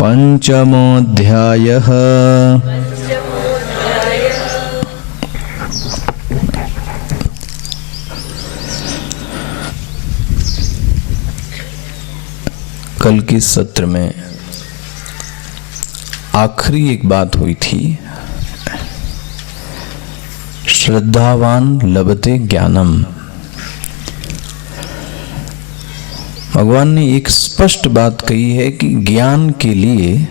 पंचमोऽध्यायः। कल के सत्र में आखिरी एक बात हुई थी, श्रद्धावान लभते ज्ञानम। भगवान ने एक स्पष्ट बात कही है कि ज्ञान के लिए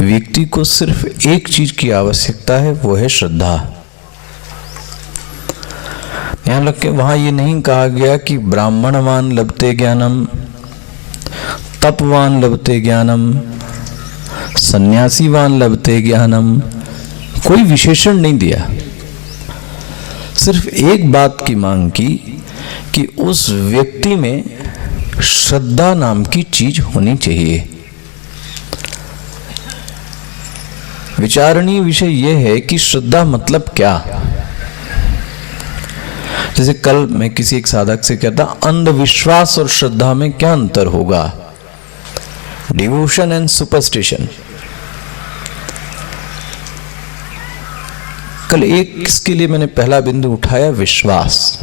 व्यक्ति को सिर्फ एक चीज की आवश्यकता है, वो है श्रद्धा। ध्यान रखें, वहां ये नहीं कहा गया कि ब्राह्मणवान लभते ज्ञानम, तपवान लभते ज्ञानम, सन्यासीवान लभते ज्ञानम, कोई विशेषण नहीं दिया। सिर्फ एक बात की मांग की कि उस व्यक्ति में श्रद्धा नाम की चीज होनी चाहिए। विचारणीय विषय यह है कि श्रद्धा मतलब क्या। जैसे कल मैं किसी एक साधक से कहता, अंधविश्वास और श्रद्धा में क्या अंतर होगा? Devotion and superstition. कल एक इसके लिए मैंने पहला बिंदु उठाया, विश्वास।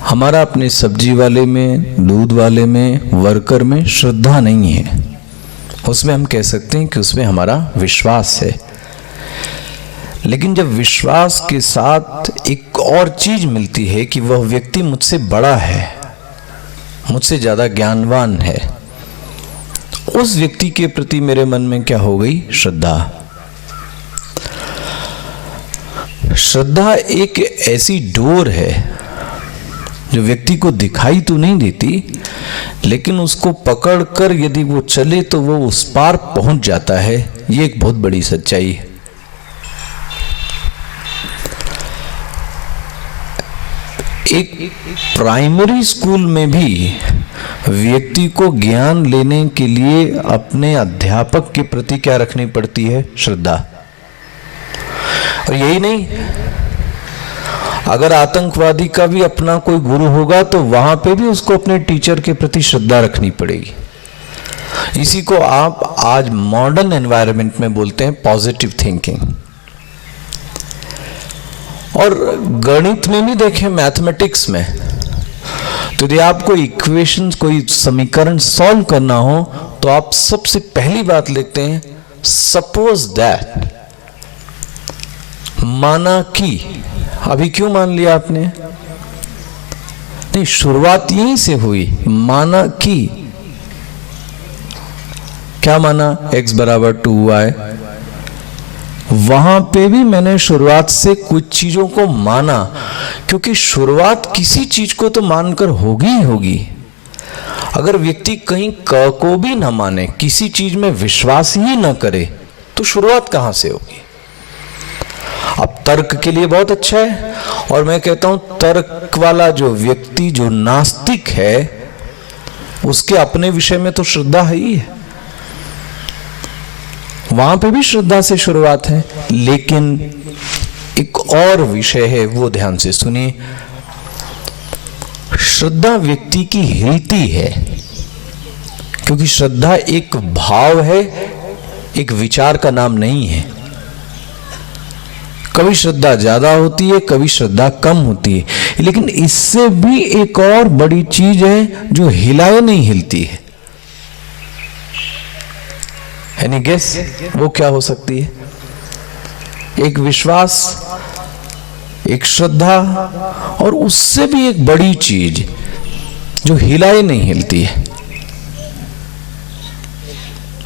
हमारा अपने सब्जी वाले में, दूध वाले में, वर्कर में श्रद्धा नहीं है। उसमें हम कह सकते हैं कि उसमें हमारा विश्वास है। लेकिन जब विश्वास के साथ एक और चीज मिलती है कि वह व्यक्ति मुझसे बड़ा है, मुझसे ज्यादा ज्ञानवान है, उस व्यक्ति के प्रति मेरे मन में क्या हो गई? श्रद्धा। श्रद्धा एक ऐसी डोर है जो व्यक्ति को दिखाई तो नहीं देती, लेकिन उसको पकड़कर यदि वो चले तो वो उस पार पहुंच जाता है। ये एक बहुत बड़ी सच्चाई है। एक प्राइमरी स्कूल में भी व्यक्ति को ज्ञान लेने के लिए अपने अध्यापक के प्रति क्या रखनी पड़ती है? श्रद्धा। और यही नहीं, अगर आतंकवादी का भी अपना कोई गुरु होगा तो वहां पे भी उसको अपने टीचर के प्रति श्रद्धा रखनी पड़ेगी। इसी को आप आज मॉडर्न एनवायरनमेंट में बोलते हैं पॉजिटिव थिंकिंग। और गणित में भी देखें, मैथमेटिक्स में, तो यदि आपको इक्वेशंस, कोई समीकरण सॉल्व करना हो तो आप सबसे पहली बात लिखते हैं सपोज दैट, माना कि। अभी क्यों मान लिया आपने? नहीं, शुरुआत यहीं से हुई, माना कि। क्या माना? x बराबर 2y। वहां पे भी मैंने शुरुआत से कुछ चीजों को माना, क्योंकि शुरुआत किसी चीज को तो मानकर होगी ही होगी। अगर व्यक्ति कहीं क को भी न माने, किसी चीज में विश्वास ही न करे, तो शुरुआत कहां से होगी? अब तर्क के लिए बहुत अच्छा है, और मैं कहता हूं तर्क वाला जो व्यक्ति, जो नास्तिक है, उसके अपने विषय में तो श्रद्धा है ही है। वहां पे भी श्रद्धा से शुरुआत है। लेकिन एक और विषय है, वो ध्यान से सुनिए। श्रद्धा व्यक्ति की हिलती है, क्योंकि श्रद्धा एक भाव है, एक विचार का नाम नहीं है। कभी श्रद्धा ज्यादा होती है, कभी श्रद्धा कम होती है, लेकिन इससे भी एक और बड़ी चीज है जो हिलाए नहीं हिलती है। एनी गेस वो क्या हो सकती है? एक विश्वास, एक श्रद्धा, और उससे भी एक बड़ी चीज जो हिलाए नहीं हिलती है।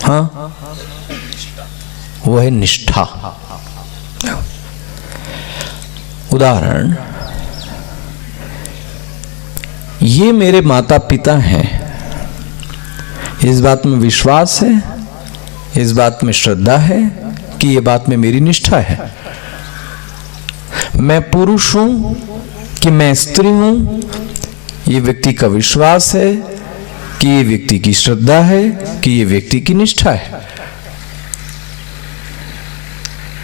हाँ, वो है निष्ठा। उदाहरण, ये मेरे माता पिता हैं, इस बात में विश्वास है, इस बात में श्रद्धा है कि ये बात में मेरी निष्ठा है। मैं पुरुष हूं कि मैं स्त्री हूं, ये व्यक्ति का विश्वास है कि ये व्यक्ति की श्रद्धा है कि ये व्यक्ति की निष्ठा है।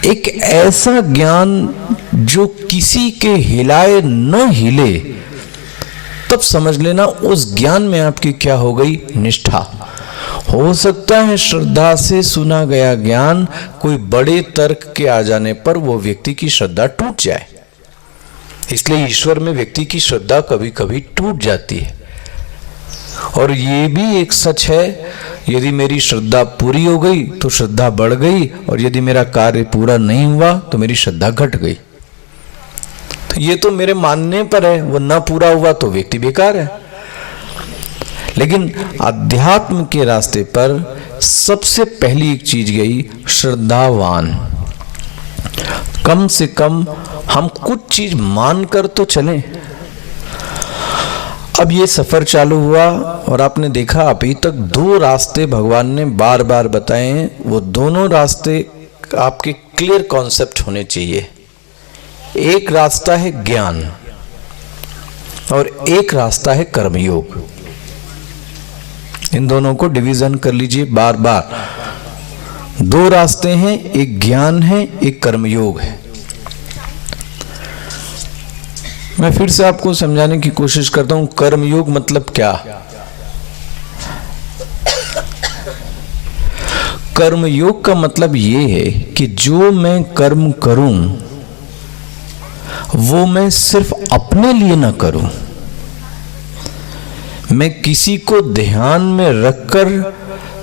एक ऐसा ज्ञान जो किसी के हिलाए न हिले, तब समझ लेना उस ज्ञान में आपकी क्या हो गई, निष्ठा। हो सकता है श्रद्धा से सुना गया ज्ञान कोई बड़े तर्क के आ जाने पर वो व्यक्ति की श्रद्धा टूट जाए, इसलिए ईश्वर में व्यक्ति की श्रद्धा कभी कभी टूट जाती है। और ये भी एक सच है, यदि मेरी श्रद्धा पूरी हो गई तो श्रद्धा बढ़ गई, और यदि मेरा कार्य पूरा नहीं हुआ तो मेरी श्रद्धा घट गई। तो ये तो मेरे मानने पर है, वो ना पूरा हुआ तो व्यक्ति बेकार है। लेकिन अध्यात्म के रास्ते पर सबसे पहली एक चीज गई, श्रद्धावान। कम से कम हम कुछ चीज मानकर तो चलें। अब ये सफर चालू हुआ और आपने देखा अभी तक 2 रास्ते भगवान ने बार बार बताए हैं, वो दोनों रास्ते आपके क्लियर कॉन्सेप्ट होने चाहिए। एक रास्ता है ज्ञान और एक रास्ता है कर्मयोग। इन दोनों को डिवीजन कर लीजिए बार बार। 2 रास्ते हैं, एक ज्ञान है, एक कर्मयोग है। मैं फिर से आपको समझाने की कोशिश करता हूं, कर्मयोग मतलब क्या। कर्मयोग का मतलब यह है कि जो मैं कर्म करूं वो मैं सिर्फ अपने लिए ना करूं, मैं किसी को ध्यान में रखकर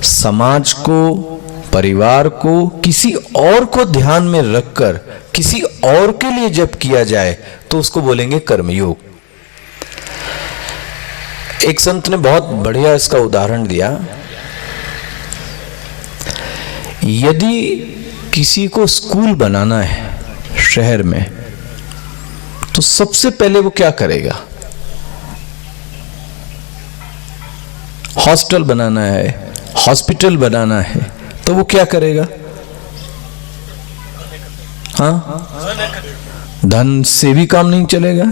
समाज को, परिवार को, किसी और को ध्यान में रखकर किसी और के लिए जब किया जाए तो उसको बोलेंगे कर्मयोग। एक संत ने बहुत बढ़िया इसका उदाहरण दिया। यदि किसी को स्कूल बनाना है शहर में, तो सबसे पहले वो क्या करेगा? हॉस्टल बनाना है, हॉस्पिटल बनाना है, तो वो क्या करेगा? हाँ, धन से भी काम नहीं चलेगा।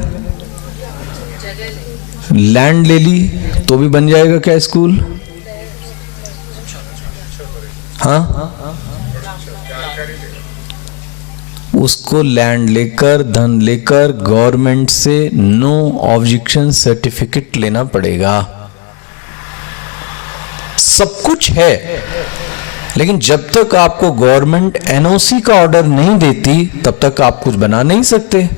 लैंड ले ली तो भी बन जाएगा क्या स्कूल? हाँ, उसको लैंड लेकर, धन लेकर गवर्नमेंट से नो ऑब्जेक्शन सर्टिफिकेट लेना पड़ेगा। सब कुछ है, लेकिन जब तक आपको गवर्नमेंट एनओसी का ऑर्डर नहीं देती तब तक आप कुछ बना नहीं सकते।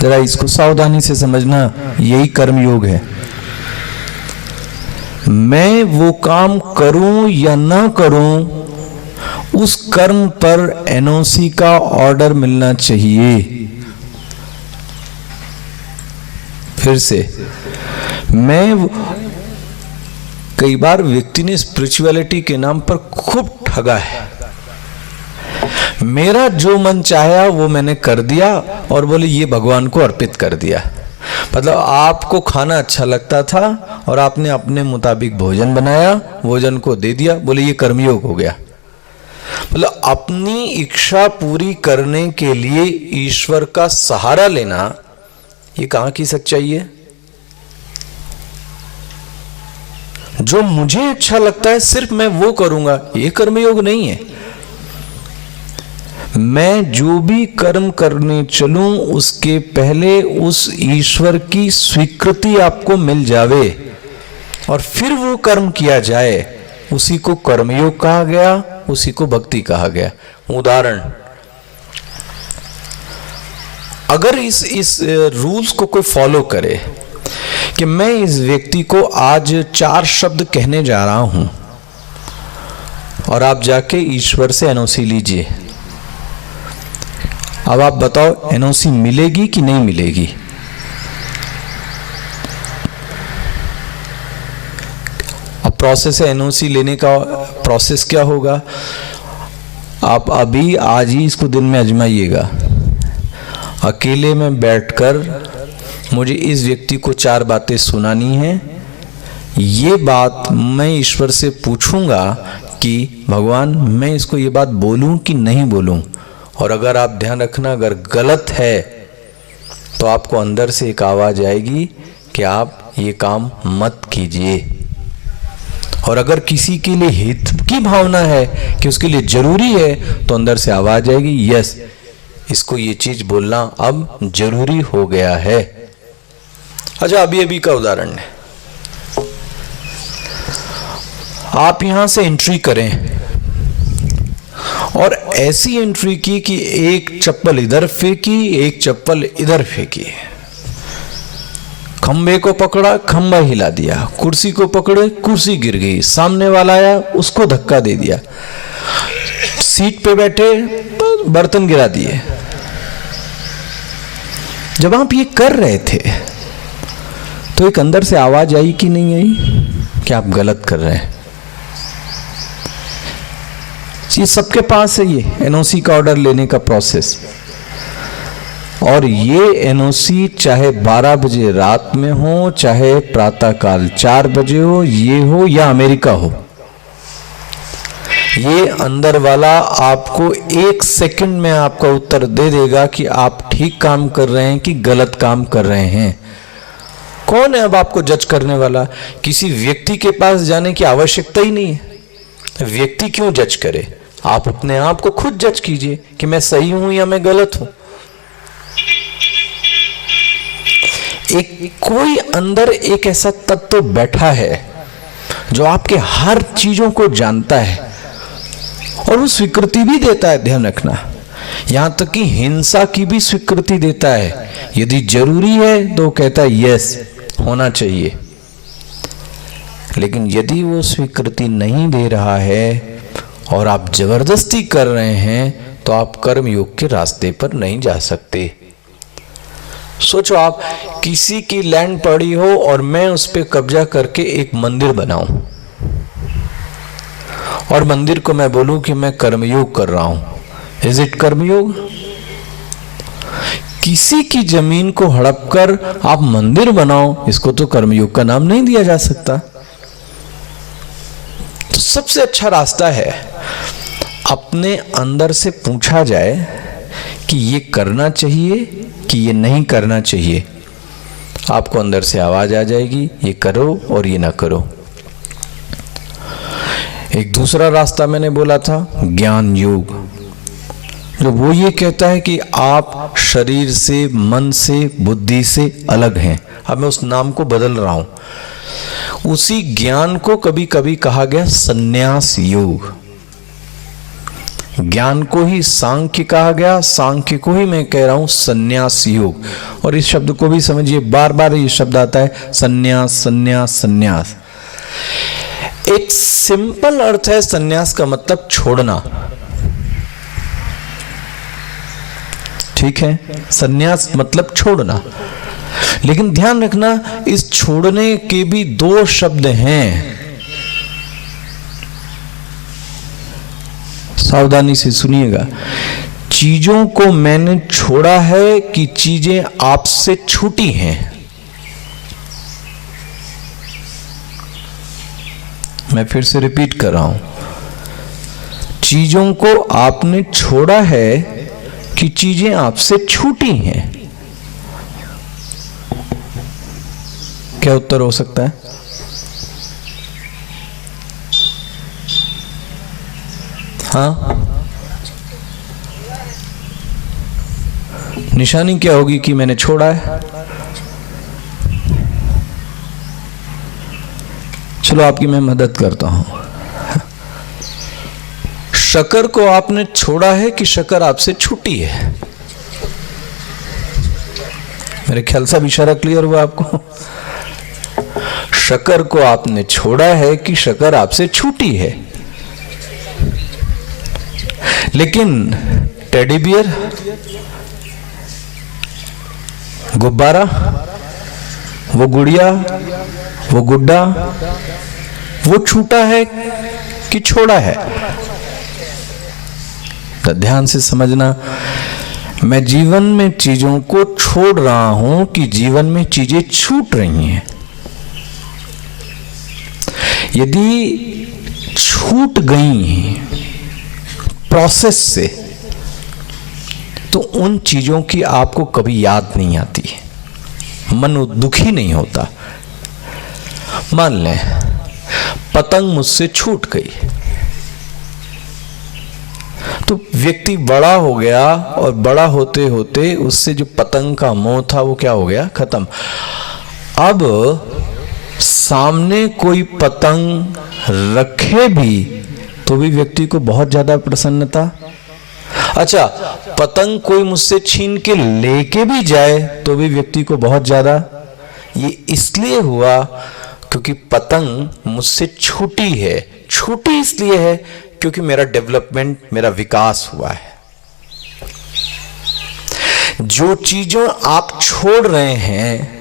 जरा इसको सावधानी से समझना, यही कर्मयोग है। मैं वो काम करूं या ना करूं, उस कर्म पर एनओसी का ऑर्डर मिलना चाहिए। फिर से, कई बार व्यक्ति ने स्पिरिचुअलिटी के नाम पर खूब ठगा है। मेरा जो मन चाहा वो मैंने कर दिया और बोले ये भगवान को अर्पित कर दिया। मतलब आपको खाना अच्छा लगता था और आपने अपने मुताबिक भोजन बनाया, भोजन को दे दिया, बोले ये कर्मयोग हो गया। मतलब अपनी इच्छा पूरी करने के लिए ईश्वर का सहारा लेना, ये कहां की सच्चाई है? जो मुझे अच्छा लगता है सिर्फ मैं वो करूंगा, ये कर्मयोग नहीं है। मैं जो भी कर्म करने चलूं उसके पहले उस ईश्वर की स्वीकृति आपको मिल जावे और फिर वो कर्म किया जाए, उसी को कर्मयोग कहा गया, उसी को भक्ति कहा गया। उदाहरण, अगर इस रूल्स को कोई फॉलो करे कि मैं इस व्यक्ति को आज 4 शब्द कहने जा रहा हूं और आप जाके ईश्वर से एनओसी लीजिए। अब आप बताओ एनओसी मिलेगी कि नहीं मिलेगी? अब प्रोसेस है, एनओसी लेने का प्रोसेस क्या होगा? आप अभी आज ही इसको दिन में आजमाइएगा। अकेले में बैठकर मुझे इस व्यक्ति को 4 बातें सुनानी है। ये बात मैं ईश्वर से पूछूंगा कि भगवान मैं इसको ये बात बोलूं कि नहीं बोलूं। और अगर आप ध्यान रखना, अगर गलत है तो आपको अंदर से एक आवाज आएगी कि आप ये काम मत कीजिए। और अगर किसी के लिए हित की भावना है कि उसके लिए जरूरी है तो अंदर से आवाज आएगी, यस इसको ये चीज बोलना अब जरूरी हो गया है। अच्छा, अभी का उदाहरण है, आप यहां से एंट्री करें और ऐसी एंट्री की कि एक चप्पल इधर फेंकी, एक चप्पल इधर फेंकी, खंबे को पकड़ा, खंबा हिला दिया, कुर्सी को पकड़े, कुर्सी गिर गई, सामने वाला आया उसको धक्का दे दिया, सीट पे बैठे बर्तन गिरा दिए। जब आप ये कर रहे थे तो एक अंदर से आवाज आई कि नहीं आई कि आप गलत कर रहे हैं? ये सबके पास है, ये एनओसी का ऑर्डर लेने का प्रोसेस। और ये एनओसी चाहे 12 बजे रात में हो, चाहे प्रातःकाल 4 बजे हो, ये हो या अमेरिका हो, ये अंदर वाला आपको 1 सेकंड में आपका उत्तर दे देगा कि आप ठीक काम कर रहे हैं कि गलत काम कर रहे हैं। कौन है अब आपको जज करने वाला? किसी व्यक्ति के पास जाने की आवश्यकता ही नहीं है। व्यक्ति क्यों जज करे? आप अपने आप को खुद जज कीजिए कि मैं सही हूं या मैं गलत हूं। कोई अंदर एक ऐसा तत्व बैठा है जो आपके हर चीजों को जानता है और वो स्वीकृति भी देता है। ध्यान रखना, यहां तक कि हिंसा की भी स्वीकृति देता है। यदि जरूरी है तो कहता है यस, होना चाहिए। लेकिन यदि वो स्वीकृति नहीं दे रहा है और आप जबरदस्ती कर रहे हैं तो आप कर्मयोग के रास्ते पर नहीं जा सकते। सोचो, आप किसी की लैंड पड़ी हो और मैं उस पर कब्जा करके एक मंदिर बनाऊं और मंदिर को मैं बोलूं कि मैं कर्मयोग कर रहा हूं। इज इट कर्मयोग? किसी की जमीन को हड़प कर आप मंदिर बनाओ, इसको तो कर्मयोग का नाम नहीं दिया जा सकता। तो सबसे अच्छा रास्ता है अपने अंदर से पूछा जाए कि ये करना चाहिए कि ये नहीं करना चाहिए। आपको अंदर से आवाज आ जाएगी, ये करो और ये ना करो। एक दूसरा रास्ता मैंने बोला था, ज्ञान योग, जो वो ये कहता है कि आप शरीर से, मन से, बुद्धि से अलग हैं। अब मैं उस नाम को बदल रहा हूं। उसी ज्ञान को कभी कभी कहा गया संन्यास योग। ज्ञान को ही सांख्य कहा गया, सांख्य को ही मैं कह रहा हूं संन्यास योग। और इस शब्द को भी समझिए, बार बार ये शब्द आता है, संन्यास संन्यास संन्यास। एक सिंपल अर्थ है संन्यास का मतलब छोड़ना। ठीक है, संन्यास मतलब छोड़ना। लेकिन ध्यान रखना, इस छोड़ने के भी 2 शब्द हैं। सावधानी से सुनिएगा। चीजों को मैंने छोड़ा है कि चीजें आपसे छूटी हैं? मैं फिर से रिपीट कर रहा हूं, चीजों को आपने छोड़ा है कि चीजें आपसे छूटी हैं? क्या उत्तर हो सकता है? हाँ, निशानी क्या होगी कि मैंने छोड़ा है? चलो आपकी मैं मदद करता हूं। शक्कर को आपने छोड़ा है कि शक्कर आपसे छूटी है? मेरे ख्याल से इशारा क्लियर हुआ आपको। शक्कर को आपने छोड़ा है कि शक्कर आपसे छूटी है? लेकिन टेडी बियर, गुब्बारा, वो गुड़िया, वो गुड्डा, वो छूटा है कि छोड़ा है? तो ध्यान से समझना, मैं जीवन में चीजों को छोड़ रहा हूं कि जीवन में चीजें छूट रही हैं। यदि छूट गई प्रोसेस से तो उन चीजों की आपको कभी याद नहीं आती, मन दुखी नहीं होता। मान लें पतंग मुझसे छूट गई तो व्यक्ति बड़ा हो गया और बड़ा होते होते उससे जो पतंग का मोह था वो क्या हो गया? खत्म। अब सामने कोई पतंग रखे भी तो भी व्यक्ति को बहुत ज्यादा प्रसन्नता। अच्छा, पतंग कोई मुझसे छीन के लेके भी जाए तो भी व्यक्ति को बहुत ज्यादा। ये इसलिए हुआ क्योंकि पतंग मुझसे छोटी है। छोटी इसलिए है क्योंकि मेरा डेवलपमेंट, मेरा विकास हुआ है। जो चीजों आप छोड़ रहे हैं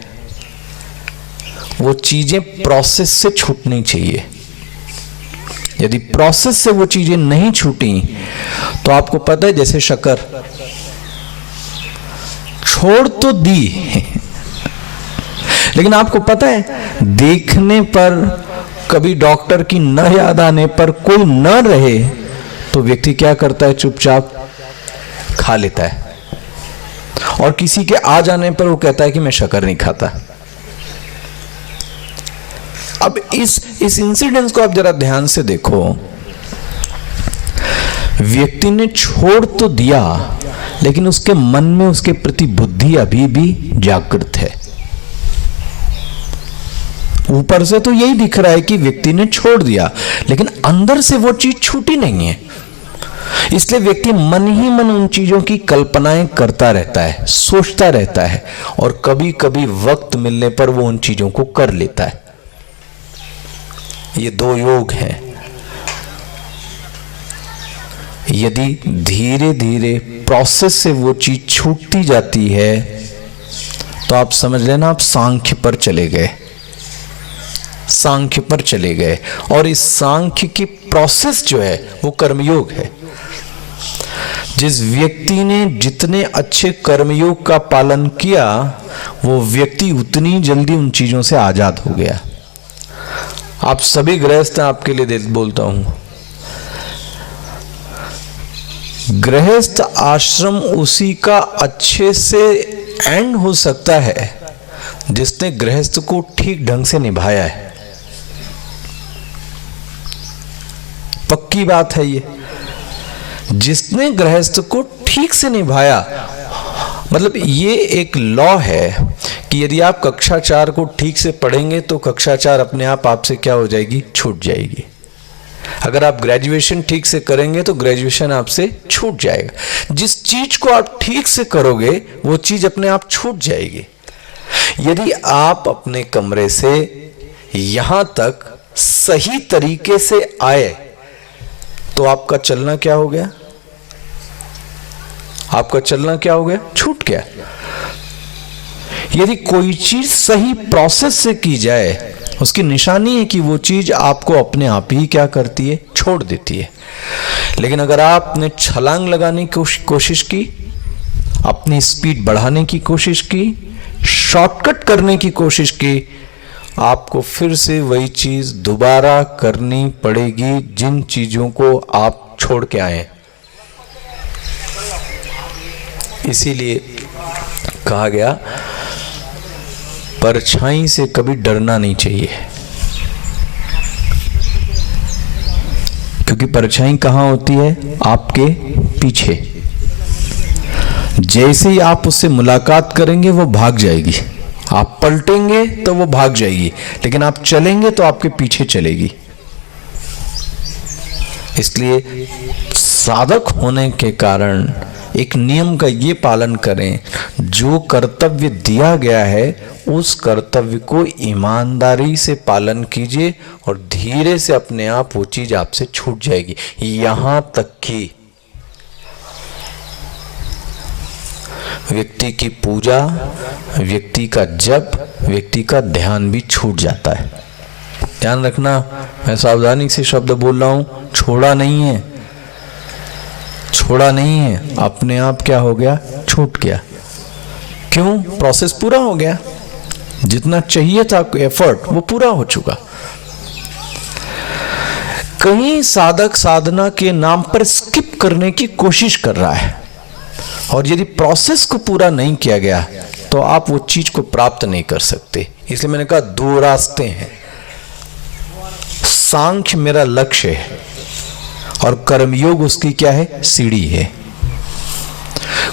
वो चीजें प्रोसेस से छूटनी चाहिए। यदि प्रोसेस से वो चीजें नहीं छूटी तो आपको पता है, जैसे शक्कर छोड़ तो दी लेकिन आपको पता है देखने पर, कभी डॉक्टर की न याद आने पर, कोई न रहे तो व्यक्ति क्या करता है, चुपचाप खा लेता है। और किसी के आ जाने पर वो कहता है कि मैं शक्कर नहीं खाता। अब इस इंसिडेंस को आप जरा ध्यान से देखो। व्यक्ति ने छोड़ तो दिया लेकिन उसके मन में उसके प्रति बुद्धि अभी भी जागृत है। ऊपर से तो यही दिख रहा है कि व्यक्ति ने छोड़ दिया, लेकिन अंदर से वो चीज छूटी नहीं है। इसलिए व्यक्ति मन ही मन उन चीजों की कल्पनाएं करता रहता है, सोचता रहता है, और कभी कभी वक्त मिलने पर वो उन चीजों को कर लेता है। ये दो योग हैं। यदि धीरे धीरे प्रोसेस से वो चीज छूटती जाती है तो आप समझ लेना आप सांख्य पर चले गए। सांख्य पर चले गए, और इस सांख्य की प्रोसेस जो है वो कर्मयोग है। जिस व्यक्ति ने जितने अच्छे कर्मयोग का पालन किया वो व्यक्ति उतनी जल्दी उन चीजों से आजाद हो गया। आप सभी गृहस्थ, आपके लिए बोलता हूं, गृहस्थ आश्रम उसी का अच्छे से एंड हो सकता है जिसने गृहस्थ को ठीक ढंग से निभाया है। पक्की बात है ये। जिसने गृहस्थ को ठीक से निभाया, मतलब ये एक लॉ है कि यदि आप कक्षा 4 को ठीक से पढ़ेंगे तो कक्षा 4 अपने आप आपसे क्या हो जाएगी, छूट जाएगी। अगर आप ग्रेजुएशन ठीक से करेंगे तो ग्रेजुएशन आपसे छूट जाएगा। जिस चीज को आप ठीक से करोगे वो चीज अपने आप छूट जाएगी। यदि आप अपने कमरे से यहां तक सही तरीके से आए तो आपका चलना क्या हो गया, आपका चलना क्या हो गया, छूट गया। यदि कोई चीज सही प्रोसेस से की जाए उसकी निशानी है कि वो चीज आपको अपने आप ही क्या करती है, छोड़ देती है। लेकिन अगर आपने छलांग लगाने की कोशिश की, अपनी स्पीड बढ़ाने की कोशिश की, शॉर्टकट करने की कोशिश की, आपको फिर से वही चीज दोबारा करनी पड़ेगी जिन चीजों को आप छोड़ के आए। इसीलिए कहा गया परछाई से कभी डरना नहीं चाहिए, क्योंकि परछाई कहां होती है, आपके पीछे। जैसे ही आप उससे मुलाकात करेंगे वो भाग जाएगी। आप पलटेंगे तो वो भाग जाएगी, लेकिन आप चलेंगे तो आपके पीछे चलेगी। इसलिए साधक होने के कारण एक नियम का ये पालन करें, जो कर्तव्य दिया गया है उस कर्तव्य को ईमानदारी से पालन कीजिए और धीरे से अपने आप वो चीज आपसे छूट जाएगी। यहां तक कि व्यक्ति की पूजा, व्यक्ति का जप, व्यक्ति का ध्यान भी छूट जाता है। ध्यान रखना, मैं सावधानी से शब्द बोल रहा हूं, छोड़ा नहीं है, छोड़ा नहीं है, अपने आप क्या हो गया, छूट गया। क्यों? प्रोसेस पूरा हो गया। जितना चाहिए था एफर्ट वो पूरा हो चुका। कहीं साधक साधना के नाम पर स्किप करने की कोशिश कर रहा है, और यदि प्रोसेस को पूरा नहीं किया गया तो आप वो चीज को प्राप्त नहीं कर सकते। इसलिए मैंने कहा दो रास्ते हैं। सांख्य मेरा लक्ष्य है और कर्मयोग उसकी क्या है, सीढ़ी है।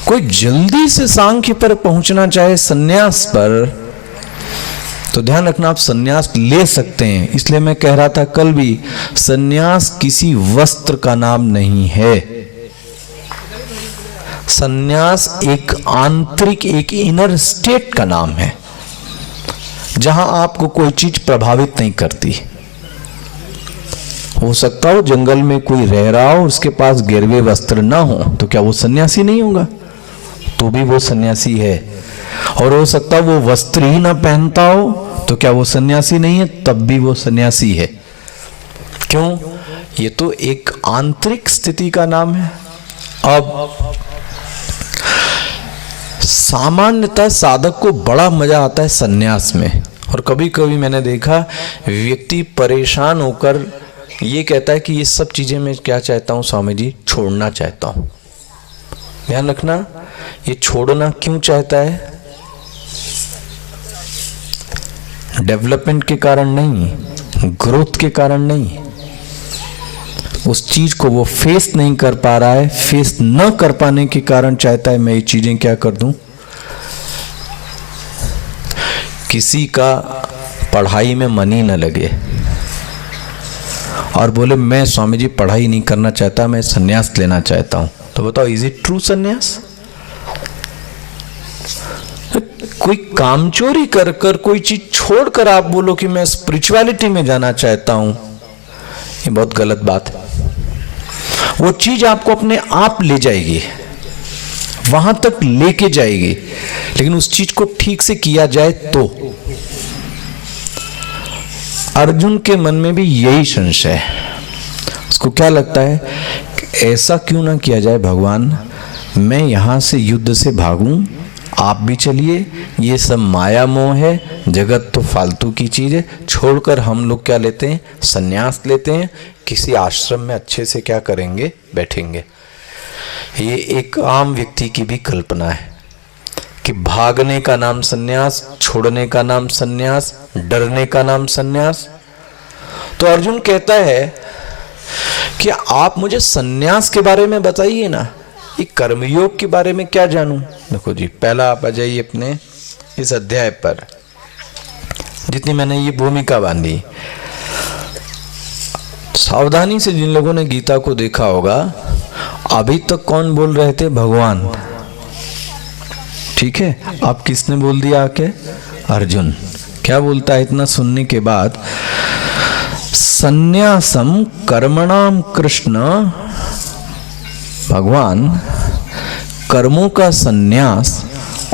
कोई जल्दी से सांख्य पर पहुंचना चाहे, संन्यास पर, तो ध्यान रखना, आप सन्यास ले सकते हैं। इसलिए मैं कह रहा था कल भी, सन्यास किसी वस्त्र का नाम नहीं है। सन्यास एक आंतरिक, एक इनर स्टेट का नाम है, जहां आपको कोई चीज प्रभावित नहीं करती। हो सकता हो जंगल में कोई रह रहा हो, उसके पास गिरवे वस्त्र ना हो, तो क्या वो सन्यासी नहीं होगा? तो भी वो सन्यासी है। और हो सकता वो वस्त्र ही ना पहनता हो, तो क्या वो सन्यासी नहीं है? तब भी वो सन्यासी है। क्यों? ये तो एक आंतरिक स्थिति का नाम है। अब सामान्यतः साधक को बड़ा मजा आता है सन्यास में, और कभी कभी मैंने देखा व्यक्ति परेशान होकर ये कहता है कि ये सब चीजें मैं क्या चाहता हूं स्वामी जी, छोड़ना चाहता हूं। ध्यान रखना, ये छोड़ना क्यों चाहता है? डेवलपमेंट के कारण नहीं, ग्रोथ के कारण नहीं। उस चीज को वो फेस नहीं कर पा रहा है, फेस न कर पाने के कारण चाहता है मैं ये चीजें क्या कर दूं। किसी का पढ़ाई में मन ही न लगे और बोले मैं स्वामी जी पढ़ाई नहीं करना चाहता, मैं सन्यास लेना चाहता हूं, तो बताओ इज इट ट्रू सन्यास? कोई कामचोरी कर कर कोई चीज छोड़कर आप बोलो कि मैं स्पिरिचुअलिटी में जाना चाहता हूं, ये बहुत गलत बात है। वो चीज आपको अपने आप ले जाएगी, वहां तक लेके जाएगी, लेकिन उस चीज को ठीक से किया जाए तो। अर्जुन के मन में भी यही संशय है। उसको क्या लगता है कि ऐसा क्यों ना किया जाए भगवान, मैं यहां से युद्ध से भागूं, आप भी चलिए, ये सब माया मोह है, जगत तो फालतू की चीज है, छोड़कर हम लोग क्या लेते हैं, सन्यास लेते हैं, किसी आश्रम में अच्छे से क्या करेंगे, बैठेंगे। ये एक आम व्यक्ति की भी कल्पना है कि भागने का नाम सन्यास, छोड़ने का नाम सन्यास, डरने का नाम सन्यास। तो अर्जुन कहता है कि आप मुझे सन्यास के बारे में बताइए ना, ये कर्मयोग के बारे में क्या जानूं। देखो जी, पहला आप आ जाइए अपने इस अध्याय पर, जितनी मैंने ये भूमिका बांधी। सावधानी से जिन लोगों ने गीता को देखा होगा, अभी तक कौन बोल रहे थे, भगवान, ठीक है। अब किसने बोल दिया आके, अर्जुन। क्या बोलता है इतना सुनने के बाद, सन्यासम कर्मणाम कृष्ण, भगवान कर्मों का सन्यास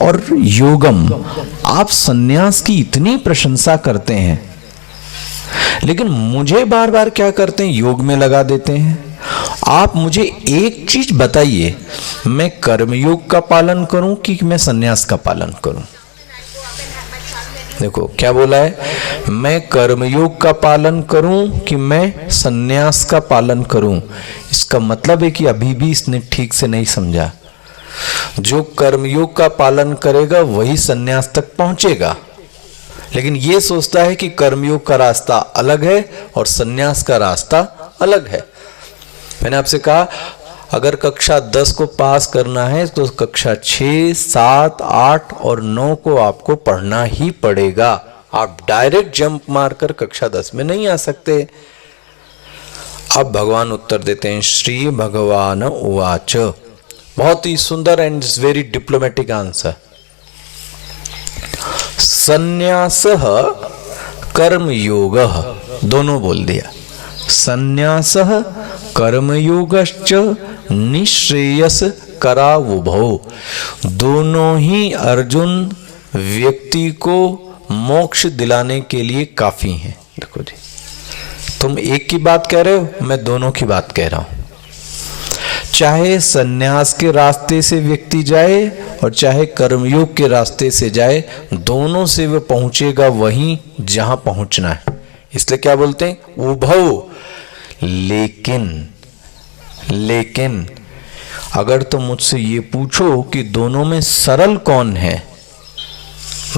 और योगम, आप सन्यास की इतनी प्रशंसा करते हैं, लेकिन मुझे बार बार क्या करते हैं, योग में लगा देते हैं। आप मुझे एक चीज बताइए, मैं कर्मयोग का पालन करूं कि मैं सन्यास का पालन करूं। देखो क्या बोला है, मैं कर्मयोग का पालन करूं कि मैं सन्यास का पालन करूं। इसका मतलब है कि अभी भी इसने ठीक से नहीं समझा। जो कर्मयोग का पालन करेगा वही सन्यास तक पहुंचेगा, लेकिन ये सोचता है कि कर्मयोग का रास्ता अलग है और सन्यास का रास्ता अलग है। मैंने आपसे कहा अगर कक्षा 10 को पास करना है तो कक्षा 6, 7, 8 और 9 को आपको पढ़ना ही पड़ेगा। आप डायरेक्ट जंप मारकर कक्षा 10 में नहीं आ सकते। अब भगवान उत्तर देते हैं, श्री भगवान उवाच, बहुत ही सुंदर एंड वेरी डिप्लोमेटिक आंसर। संन्यासः कर्मयोगः, दोनों बोल दिया, संन्यासः कर्मयोगश्च निःश्रेयस करावुभौ। दोनों ही अर्जुन व्यक्ति को मोक्ष दिलाने के लिए काफी हैं। देखो जी, तुम एक की बात कह रहे हो, मैं दोनों की बात कह रहा हूं। चाहे सन्यास के रास्ते से व्यक्ति जाए और चाहे कर्मयोग के रास्ते से जाए, दोनों से वह पहुंचेगा वहीं जहां पहुंचना है। इसलिए क्या बोलते हैं, उभौ। लेकिन अगर तुम मुझसे ये पूछो कि दोनों में सरल कौन है,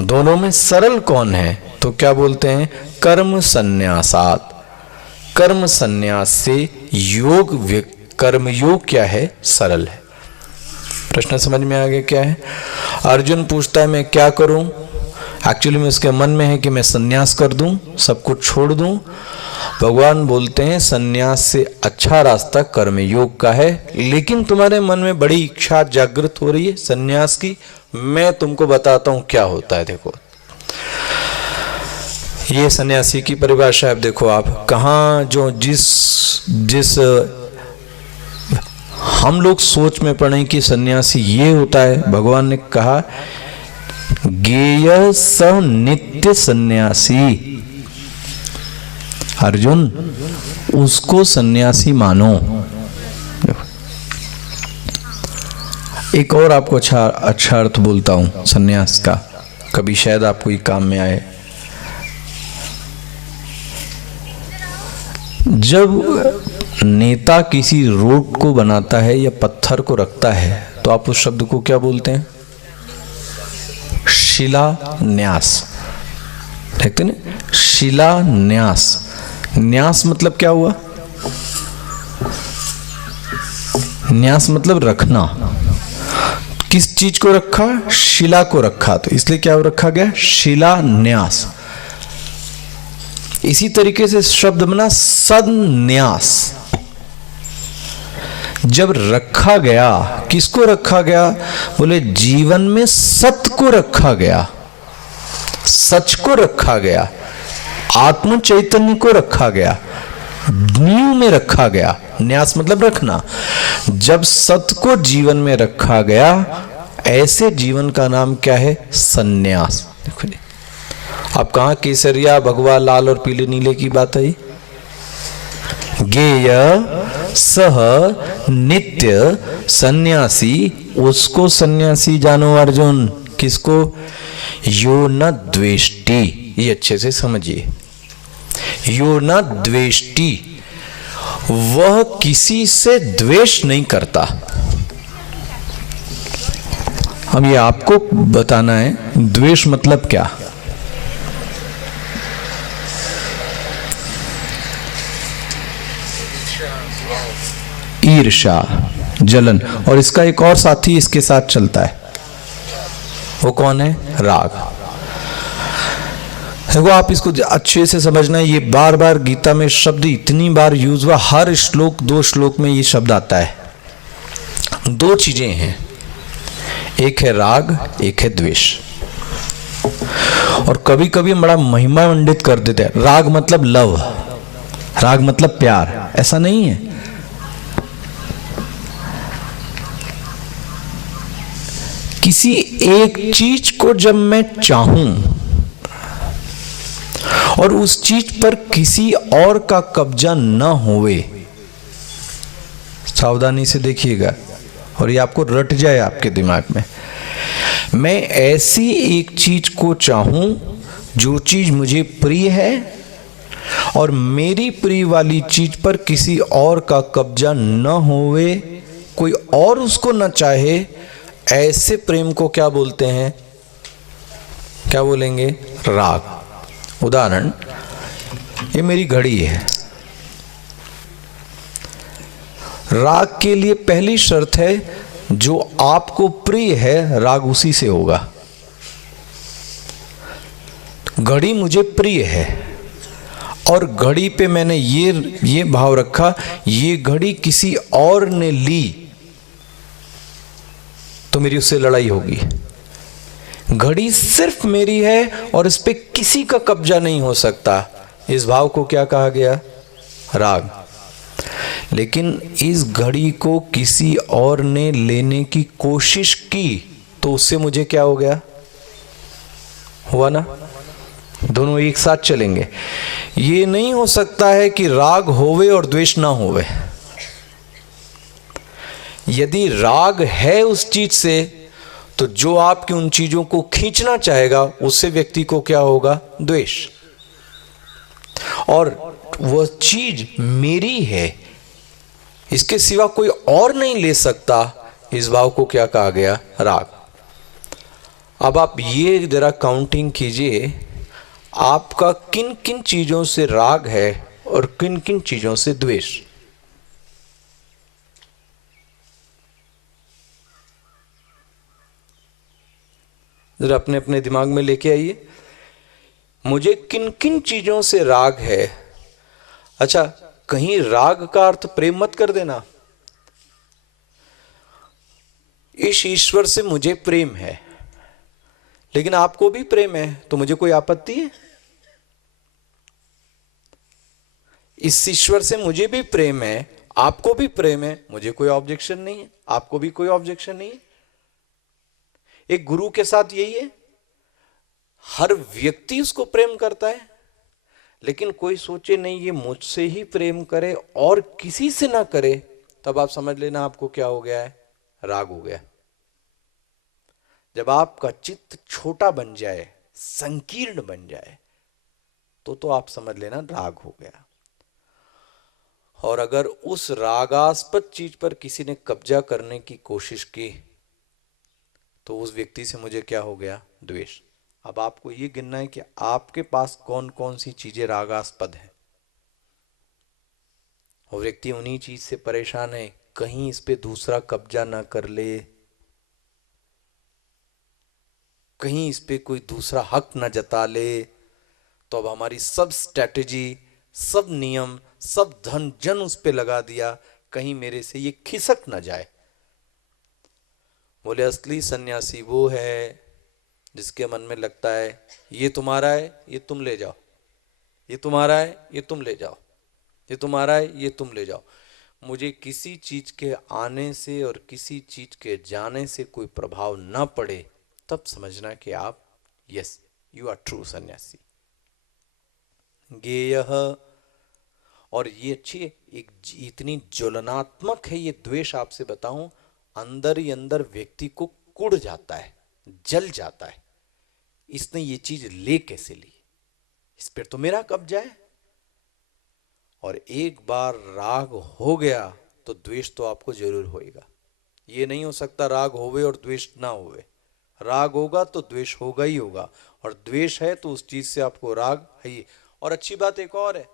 दोनों में सरल कौन है, तो क्या बोलते हैं, कर्म संन्यासात। कर्म संन्यास से योग, कर्मयोग क्या है, सरल है। प्रश्न समझ में आ गया क्या है? अर्जुन पूछता है मैं क्या करूं, एक्चुअली में उसके मन में है कि मैं सन्यास कर दूं, सब कुछ छोड़ दूं। भगवान बोलते हैं सन्यास से अच्छा रास्ता कर्मयोग का है, लेकिन तुम्हारे मन में बड़ी इच्छा जागृत हो रही है सन्यास की। मैं तुमको बताता हूं क्या होता है। देखो, ये सन्यासी की परिभाषा है। देखो आप कहाँ जो जिस हम लोग सोच में पड़े कि सन्यासी ये होता है, भगवान ने कहा गेय स नित्य सन्यासी। अर्जुन, उसको सन्यासी मानो। एक और आपको अच्छा अर्थ बोलता हूं सन्यास का, कभी शायद आपको ये काम में आए। जब नेता किसी रोड को बनाता है या पत्थर को रखता है तो आप उस शब्द को क्या बोलते हैं? शिलान्यास। देखते ना, शिलान्यास। न्यास मतलब क्या हुआ? न्यास मतलब रखना। किस चीज को रखा? शिला को रखा, तो इसलिए क्या रखा गया? शिलान्यास। इसी तरीके से शब्द बना सन्यास। जब रखा गया, किसको रखा गया? बोले जीवन में सत्य को रखा गया, सच को रखा गया, आत्म चैतन्य को रखा गया, नींव में रखा गया। न्यास मतलब रखना। जब सत्य को जीवन में रखा गया, ऐसे जीवन का नाम क्या है? सन्यास। देखो जी, अब कहां केसरिया, भगवा, लाल और पीले नीले की बात आई? गेय सह नित्य सन्यासी, उसको सन्यासी जानो अर्जुन। किसको? यो न द्वेष्टि। ये अच्छे से समझिए, यो न द्वेष्टि, वह किसी से द्वेष नहीं करता। हम ये आपको बताना है, द्वेष मतलब क्या। ईर्ष्या, जलन, और इसका एक और साथी इसके साथ चलता है, वो कौन है? राग। देखो आप इसको अच्छे से समझना है, ये बार बार गीता में शब्द इतनी बार यूज हुआ, हर श्लोक 2 श्लोक में ये शब्द आता है। 2 चीजें हैं, एक है राग, एक है द्वेष। और कभी कभी बड़ा महिमा मंडित कर देते हैं, राग मतलब लव, राग मतलब प्यार। ऐसा नहीं है। किसी एक चीज को जब मैं चाहूं और उस चीज पर किसी और का कब्जा न होवे, सावधानी से देखिएगा और ये आपको रट जाए आपके दिमाग में। मैं ऐसी एक चीज को चाहूं जो चीज मुझे प्रिय है और मेरी प्रिय वाली चीज पर किसी और का कब्जा न होवे, कोई और उसको न चाहे, ऐसे प्रेम को क्या बोलते हैं? क्या बोलेंगे? राग। उदाहरण, ये मेरी घड़ी है। राग के लिए पहली शर्त है, जो आपको प्रिय है राग उसी से होगा। घड़ी मुझे प्रिय है और घड़ी पे मैंने ये भाव रखा, ये घड़ी किसी और ने ली तो मेरी उससे लड़ाई होगी। घड़ी सिर्फ मेरी है और इस पे किसी का कब्जा नहीं हो सकता। इस भाव को क्या कहा गया? राग। लेकिन इस घड़ी को किसी और ने लेने की कोशिश की तो उससे मुझे क्या हो गया? हुआ ना? दोनों एक साथ चलेंगे। ये नहीं हो सकता है कि राग होवे और द्वेष ना होवे। यदि राग है उस चीज से तो जो आपकी उन चीजों को खींचना चाहेगा उससे व्यक्ति को क्या होगा? द्वेष। और वह चीज मेरी है, इसके सिवा कोई और नहीं ले सकता, इस भाव को क्या कहा गया? राग। अब आप ये जरा काउंटिंग कीजिए, आपका किन किन चीजों से राग है और किन किन चीजों से द्वेष। जरा अपने अपने दिमाग में लेके आइए, मुझे किन किन चीजों से राग है। अच्छा, कहीं राग का अर्थ प्रेम मत कर देना। इस ईश्वर से मुझे प्रेम है, लेकिन आपको भी प्रेम है, तो मुझे कोई आपत्ति है? इस ईश्वर से मुझे भी प्रेम है, आपको भी प्रेम है, मुझे कोई ऑब्जेक्शन नहीं है, आपको भी कोई ऑब्जेक्शन नहीं है। एक गुरु के साथ यही है, हर व्यक्ति उसको प्रेम करता है, लेकिन कोई सोचे नहीं ये मुझसे ही प्रेम करे और किसी से ना करे, तब आप समझ लेना आपको क्या हो गया है, राग हो गया। जब आपका चित्त छोटा बन जाए, संकीर्ण बन जाए, तो आप समझ लेना राग हो गया। और अगर उस रागास्पद चीज पर किसी ने कब्जा करने की कोशिश की, तो उस व्यक्ति से मुझे क्या हो गया, द्वेष। अब आपको ये गिनना है कि आपके पास कौन कौन सी चीजें रागास्पद हैं, और व्यक्ति उन्हीं चीज से परेशान है, कहीं इस पे दूसरा कब्जा ना कर ले, कहीं इस पे कोई दूसरा हक ना जता ले। तो अब हमारी सब स्ट्रैटेजी, सब नियम, सब धन जन उस पे लगा दिया, कहीं मेरे से ये खिसक ना जाए। बोले असली सन्यासी वो है जिसके मन में लगता है ये तुम्हारा है, ये तुम ले जाओ, ये तुम्हारा है, ये तुम ले जाओ, ये तुम्हारा है, ये तुम ले जाओ। मुझे किसी चीज के आने से और किसी चीज के जाने से कोई प्रभाव ना पड़े, तब समझना कि आप यस यू आर ट्रू सन्यासी। गेयः, और ये अच्छी एक इतनी ज्वलनात्मक है ये द्वेष, आपसे बताऊं, अंदर ही अंदर व्यक्ति को कुड़ जाता है, जल जाता है। इसने ये चीज ले कैसे ली, इस पर तो मेरा कब्जा है। और एक बार राग हो गया तो द्वेष तो आपको जरूर होएगा। ये नहीं हो सकता राग होवे और द्वेष ना होवे। राग होगा तो द्वेष होगा ही होगा, और द्वेष है तो उस चीज से आपको राग है ही। और अच्छी बात एक और है,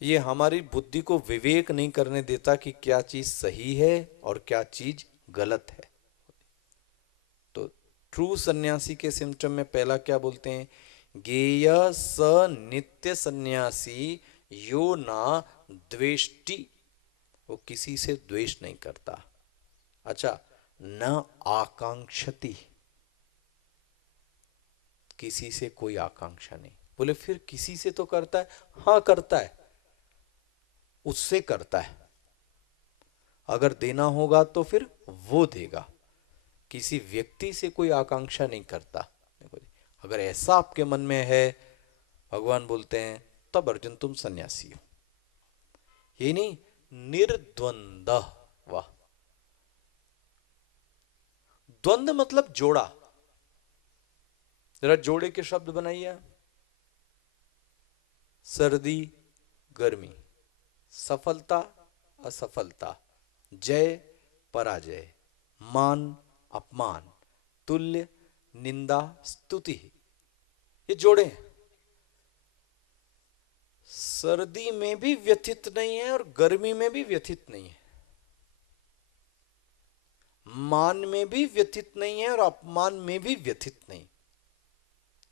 ये हमारी बुद्धि को विवेक नहीं करने देता कि क्या चीज सही है और क्या चीज गलत है। तो ट्रू सन्यासी के सिम्टम में पहला क्या बोलते हैं, गेय स नित्य सन्यासी यो ना द्वेष्टि, वो किसी से द्वेष नहीं करता। अच्छा, न आकांक्षति, किसी से कोई आकांक्षा नहीं। बोले फिर किसी से तो करता है, हाँ करता है, उससे करता है, अगर देना होगा तो फिर वो देगा, किसी व्यक्ति से कोई आकांक्षा नहीं करता। देखो जी, अगर ऐसा आपके मन में है, भगवान बोलते हैं तब अर्जुन तुम सन्यासी हो। ये नहीं, निर्द्वंद, वाह, द्वंद मतलब जोड़ा। जरा जोड़े के शब्द बनाइए, सर्दी गर्मी, सफलता असफलता, जय पराजय, मान अपमान, तुल्य निंदा स्तुति, ये जोड़े हैं। सर्दी में भी व्यथित नहीं है और गर्मी में भी व्यथित नहीं है, मान में भी व्यथित नहीं है और अपमान में भी व्यथित नहीं।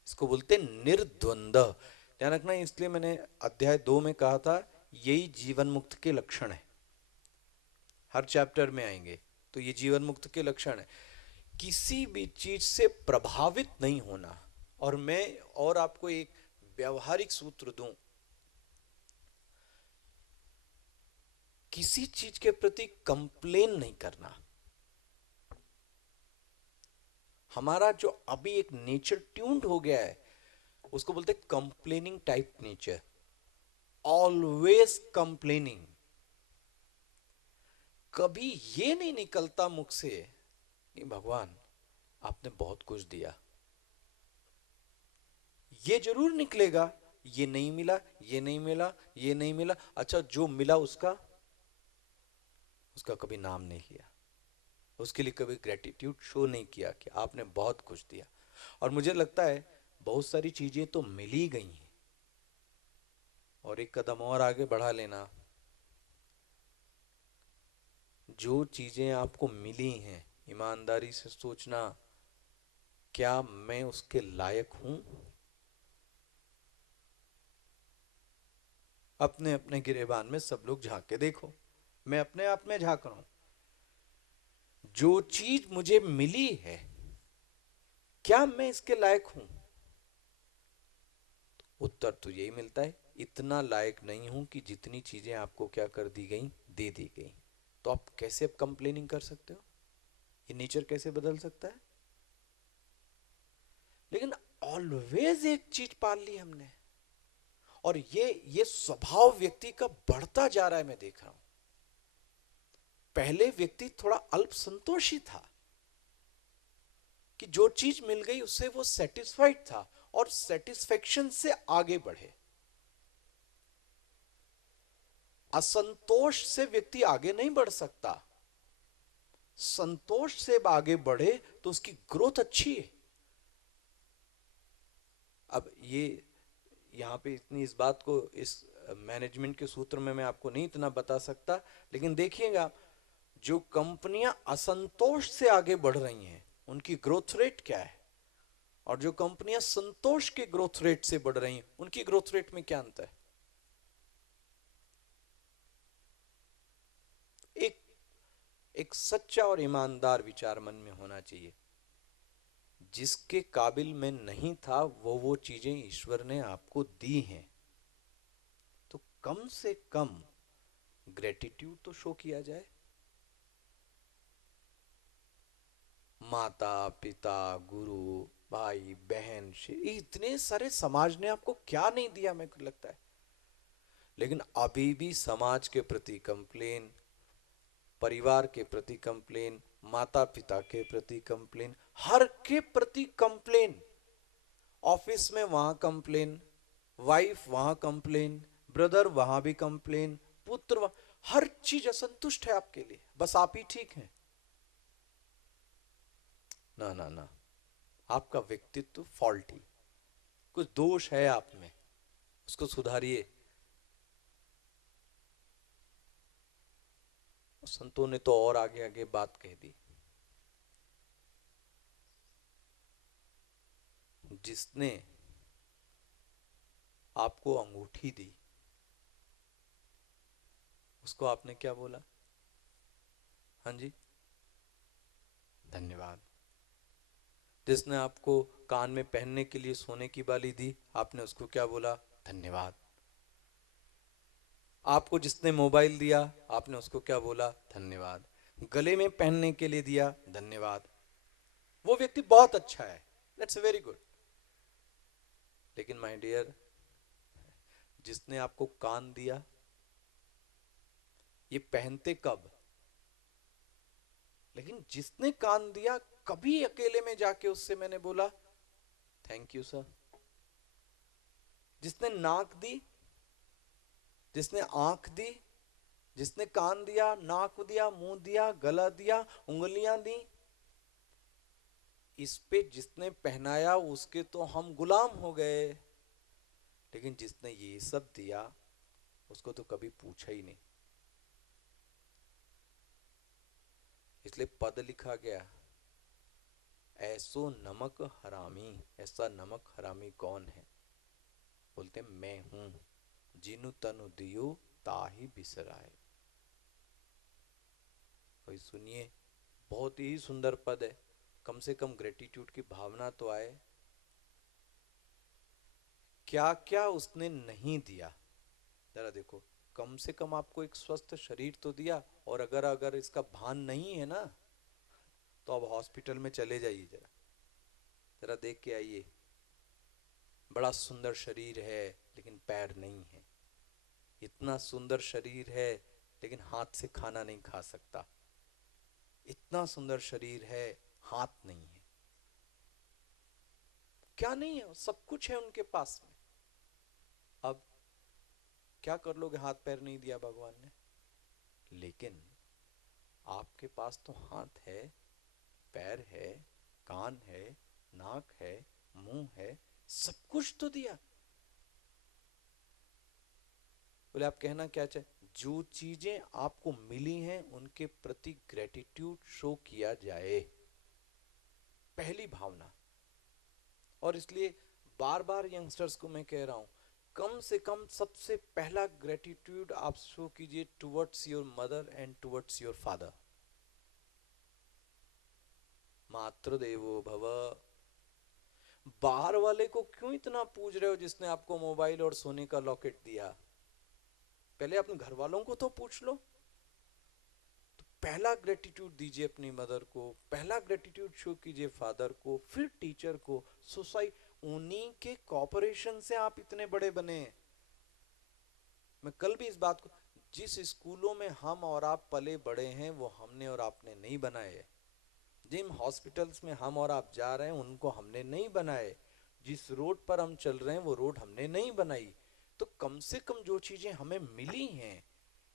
इसको बोलते निर्द्वंद। ध्यान रखना, इसलिए मैंने अध्याय 2 में कहा था यही जीवन मुक्त के लक्षण है। हर चैप्टर में आएंगे तो ये जीवन मुक्त के लक्षण है, किसी भी चीज से प्रभावित नहीं होना। और मैं और आपको एक व्यवहारिक सूत्र दूं, किसी चीज के प्रति कंप्लेन नहीं करना। हमारा जो अभी एक नेचर ट्यून्ड हो गया है, उसको बोलते complaining type nature, always complaining. कभी ये नहीं निकलता मुख से कि भगवान आपने बहुत कुछ दिया। ये जरूर निकलेगा ये नहीं मिला, ये नहीं मिला, ये नहीं मिला। अच्छा, जो मिला उसका कभी नाम नहीं लिया, उसके लिए कभी ग्रेटिट्यूड शो नहीं किया कि आपने बहुत कुछ दिया। और मुझे लगता है बहुत सारी चीजें तो मिल ही गई हैं, और एक कदम और आगे बढ़ा लेना। जो चीजें आपको मिली हैं, ईमानदारी से सोचना, क्या मैं उसके लायक हूं? अपने अपने गिरेबान में सब लोग झांक के देखो, मैं अपने आप में झांक रहा हूं। जो चीज मुझे मिली है, क्या मैं इसके लायक हूं? उत्तर तो यही मिलता है, इतना लायक नहीं हूं कि जितनी चीजें आपको क्या कर दी गई, दे दी गई। तो आप कैसे अब कंप्लेनिंग कर सकते हो? ये नेचर कैसे बदल सकता है? लेकिन ऑलवेज एक चीज पाल ली हमने, और ये स्वभाव व्यक्ति का बढ़ता जा रहा है, मैं देख रहा हूं। पहले व्यक्ति थोड़ा अल्प संतोषी था कि जो चीज मिल गई उससे वो सेटिस्फाइड था, और सेटिस्फेक्शन से आगे बढ़े। असंतोष से व्यक्ति आगे नहीं बढ़ सकता, संतोष से आगे बढ़े तो उसकी ग्रोथ अच्छी है। अब ये यहां पे इतनी इस बात को इस मैनेजमेंट के सूत्र में मैं आपको नहीं इतना बता सकता, लेकिन देखिएगा, जो कंपनियां असंतोष से आगे बढ़ रही हैं उनकी ग्रोथ रेट क्या है, और जो कंपनियां संतोष के ग्रोथ रेट से बढ़ रही हैं उनकी ग्रोथ रेट में क्या अंतर है? एक एक सच्चा और ईमानदार विचार मन में होना चाहिए। जिसके काबिल में नहीं था वो चीजें ईश्वर ने आपको दी हैं, तो कम से कम ग्रेटिट्यूड तो शो किया जाए। माता पिता, गुरु, भाई बहन, इतने सारे समाज ने आपको क्या नहीं दिया, मेरे को लगता है। लेकिन अभी भी समाज के प्रति कंप्लेन, परिवार के प्रति कंप्लेन, माता पिता के प्रति कंप्लेन, हर के प्रति कंप्लेन। ऑफिस में वहां कंप्लेन, वाइफ वहां कंप्लेन, ब्रदर वहां भी कंप्लेन, पुत्र हर चीज असंतुष्ट है आपके लिए, बस आप ही ठीक हैं। ना ना ना, आपका व्यक्तित्व फॉल्टी, कुछ दोष है आप में, उसको सुधारिए। संतों ने तो और आगे आगे बात कह दी। जिसने आपको अंगूठी दी उसको आपने क्या बोला? हाँ जी, धन्यवाद। जिसने आपको कान में पहनने के लिए सोने की बाली दी, आपने उसको क्या बोला? धन्यवाद। आपको जिसने मोबाइल दिया, आपने उसको क्या बोला? धन्यवाद। गले में पहनने के लिए दिया, धन्यवाद। वो व्यक्ति बहुत अच्छा है, दैट्स वेरी गुड। लेकिन माय डियर, जिसने आपको कान दिया, ये पहनते कब? लेकिन जिसने कान दिया, कभी अकेले में जाके उससे मैंने बोला थैंक यू सर। जिसने नाक दी, जिसने आंख दी, जिसने कान दिया, नाक दिया, मुंह दिया, गला दिया, उंगलियां दी, इस पे जिसने पहनाया उसके तो हम गुलाम हो गए। लेकिन जिसने ये सब दिया उसको तो कभी पूछा ही नहीं। इसलिए पद लिखा गया, ऐसो नमक हरामी। ऐसा नमक हरामी कौन है? बोलते मैं हूं, जिनु तनु दियो ताही बिसराए। कोई सुनिए, बहुत ही सुंदर पद है, कम से कम ग्रेटिट्यूड की भावना तो आए। क्या क्या उसने नहीं दिया, जरा देखो। कम से कम आपको एक स्वस्थ शरीर तो दिया, और अगर अगर इसका भान नहीं है ना, तो अब हॉस्पिटल में चले जाइए, जरा जरा देख के आइए। बड़ा सुंदर शरीर है लेकिन पैर नहीं है, इतना सुंदर शरीर है लेकिन हाथ से खाना नहीं खा सकता, इतना सुंदर शरीर है, हाथ नहीं है। क्या नहीं है? सब कुछ है उनके पास में। अब क्या कर लोगे? हाथ पैर नहीं दिया भगवान ने, लेकिन आपके पास तो हाथ है, पैर है, कान है, नाक है, मुंह है, सब कुछ तो दिया। बोले आप कहना क्या चाहे? जो चीजें आपको मिली हैं उनके प्रति ग्रेटिट्यूड शो किया जाए, पहली भावना। और इसलिए बार बार यंगस्टर्स को मैं कह रहा हूं, कम से कम सबसे पहला ग्रेटिट्यूड आप शो कीजिए towards your mother and towards your father. मातृदेवो भव। बाहर वाले को क्यों इतना पूछ रहे हो जिसने आपको मोबाइल और सोने का लॉकेट दिया? पहले अपने घर वालों को तो पूछ लो। तो पहला ग्रेटिट्यूड दीजिए अपनी मदर को, पहला ग्रेटिट्यूड शो कीजिए फादर को, फिर टीचर को, सोसाइटी। उन्हीं के कॉपरेशन से आप इतने बड़े बने। मैं कल भी इस बात को, जिस स्कूलों में हम और आप पले बड़े हैं वो हमने और आपने नहीं बनाए। जिन हॉस्पिटल्स में हम और आप जा रहे हैं उनको हमने नहीं बनाए। जिस रोड पर हम चल रहे हैं वो रोड हमने नहीं बनाई। तो कम से कम जो चीजें हमें मिली हैं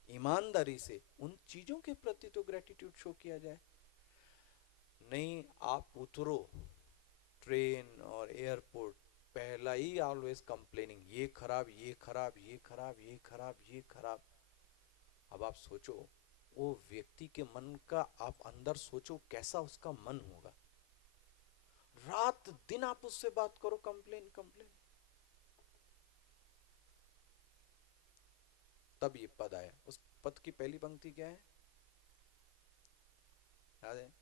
ईमानदारी से, उन चीजों के प्रति तो ग्रेटिट्यूड शो किया जाए। नहीं, आप उतरो ट्रेन और एयरपोर्ट, पहला ही ऑलवेज कंप्लेनिंग, ये खराब, ये खराब, ये खराब, ये खराब, ये खराब। अब आप सोचो वो व्यक्ति के मन का, आप अंदर सोचो कैसा उसका मन होगा। रात दिन आप उससे बात करो, कंप्लेन कंप्लेन। तब ये पद आया। उस पद की पहली पंक्ति क्या है, याद है?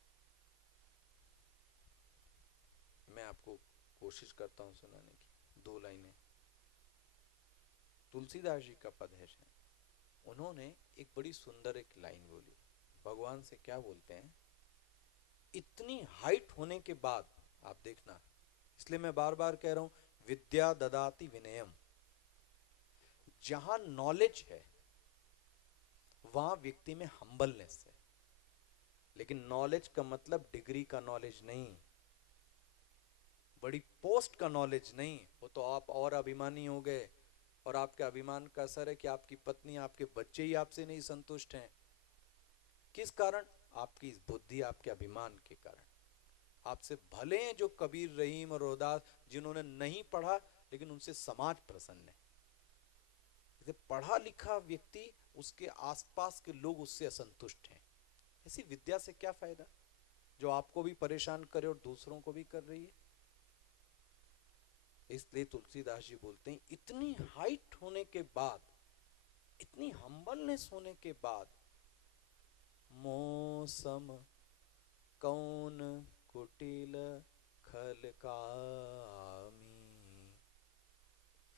मैं आपको कोशिश करता हूं सुनाने की, 2 लाइनें। तुलसीदास जी का पद है। उन्होंने एक बड़ी सुंदर एक लाइन बोली। भगवान से क्या बोलते हैं? इतनी हाइट होने के बाद, आप देखना, इसलिए मैं बार बार कह रहा हूं विद्या ददाति विनयम। जहां नॉलेज है वहां व्यक्ति में हम्बलनेस है। लेकिन नॉलेज का मतलब डिग्री का नॉलेज नहीं, बड़ी पोस्ट का नॉलेज नहीं। वो तो आप और अभिमानी हो गए, और आपके अभिमान का असर है कि आपकी पत्नी, आपके बच्चे ही आपसे नहीं संतुष्ट हैं। किस कारण? आपकी इस बुद्धि, आपके अभिमान के कारण। आपसे भले हैं जो कबीर, रहीम और रोहदास, जिन्होंने नहीं पढ़ा लेकिन उनसे समाज प्रसन्न है। पढ़ा लिखा व्यक्ति, उसके आसपास के लोग उससे असंतुष्ट हैं। ऐसी विद्या से क्या फायदा जो आपको भी परेशान करे और दूसरों को भी कर रही है? इसलिए तुलसीदास जी बोलते हैं इतनी हाइट होने के बाद, इतनी हम्बलनेस होने के बाद, मौसम कौन कुटिल खल कामी।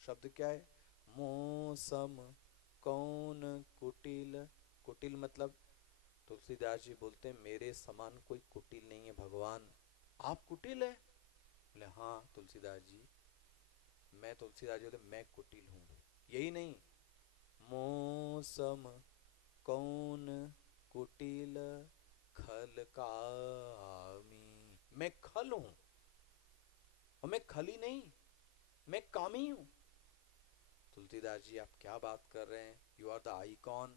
शब्द क्या है? मौसम कौन कुटिल। कुटिल मतलब, तुलसीदास जी बोलते हैं मेरे समान कोई कुटिल नहीं है भगवान। आप कुटिल है? बोले हाँ तुलसीदास जी, मैं, तुलसीदास जी बोलते मैं कुटिल हूं। यही नहीं, मौसम कौन कुटिल खल कामी। मैं खल हूं, और मैं खली नहीं, मैं कामी हूं। तुलसीदास जी आप क्या बात कर रहे हैं? You are the icon.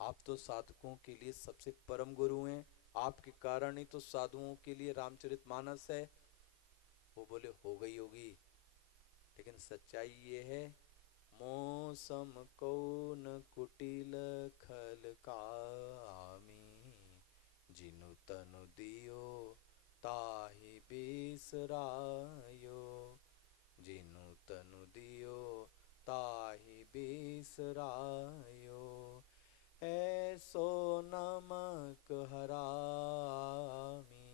आप तो साधकों के लिए सबसे परम गुरु हैं। आपके कारण ही तो साधुओं के लिए रामचरितमानस है। वो बोले हो गई होगी, लेकिन सच्चाई ये है, मौसम कौन कुटिल खल कामी। जिनु तनु दियो ताहि बिसरायो। जिनु तनु दियो ताहि बिसरायो। ऐसो नमक हरामी।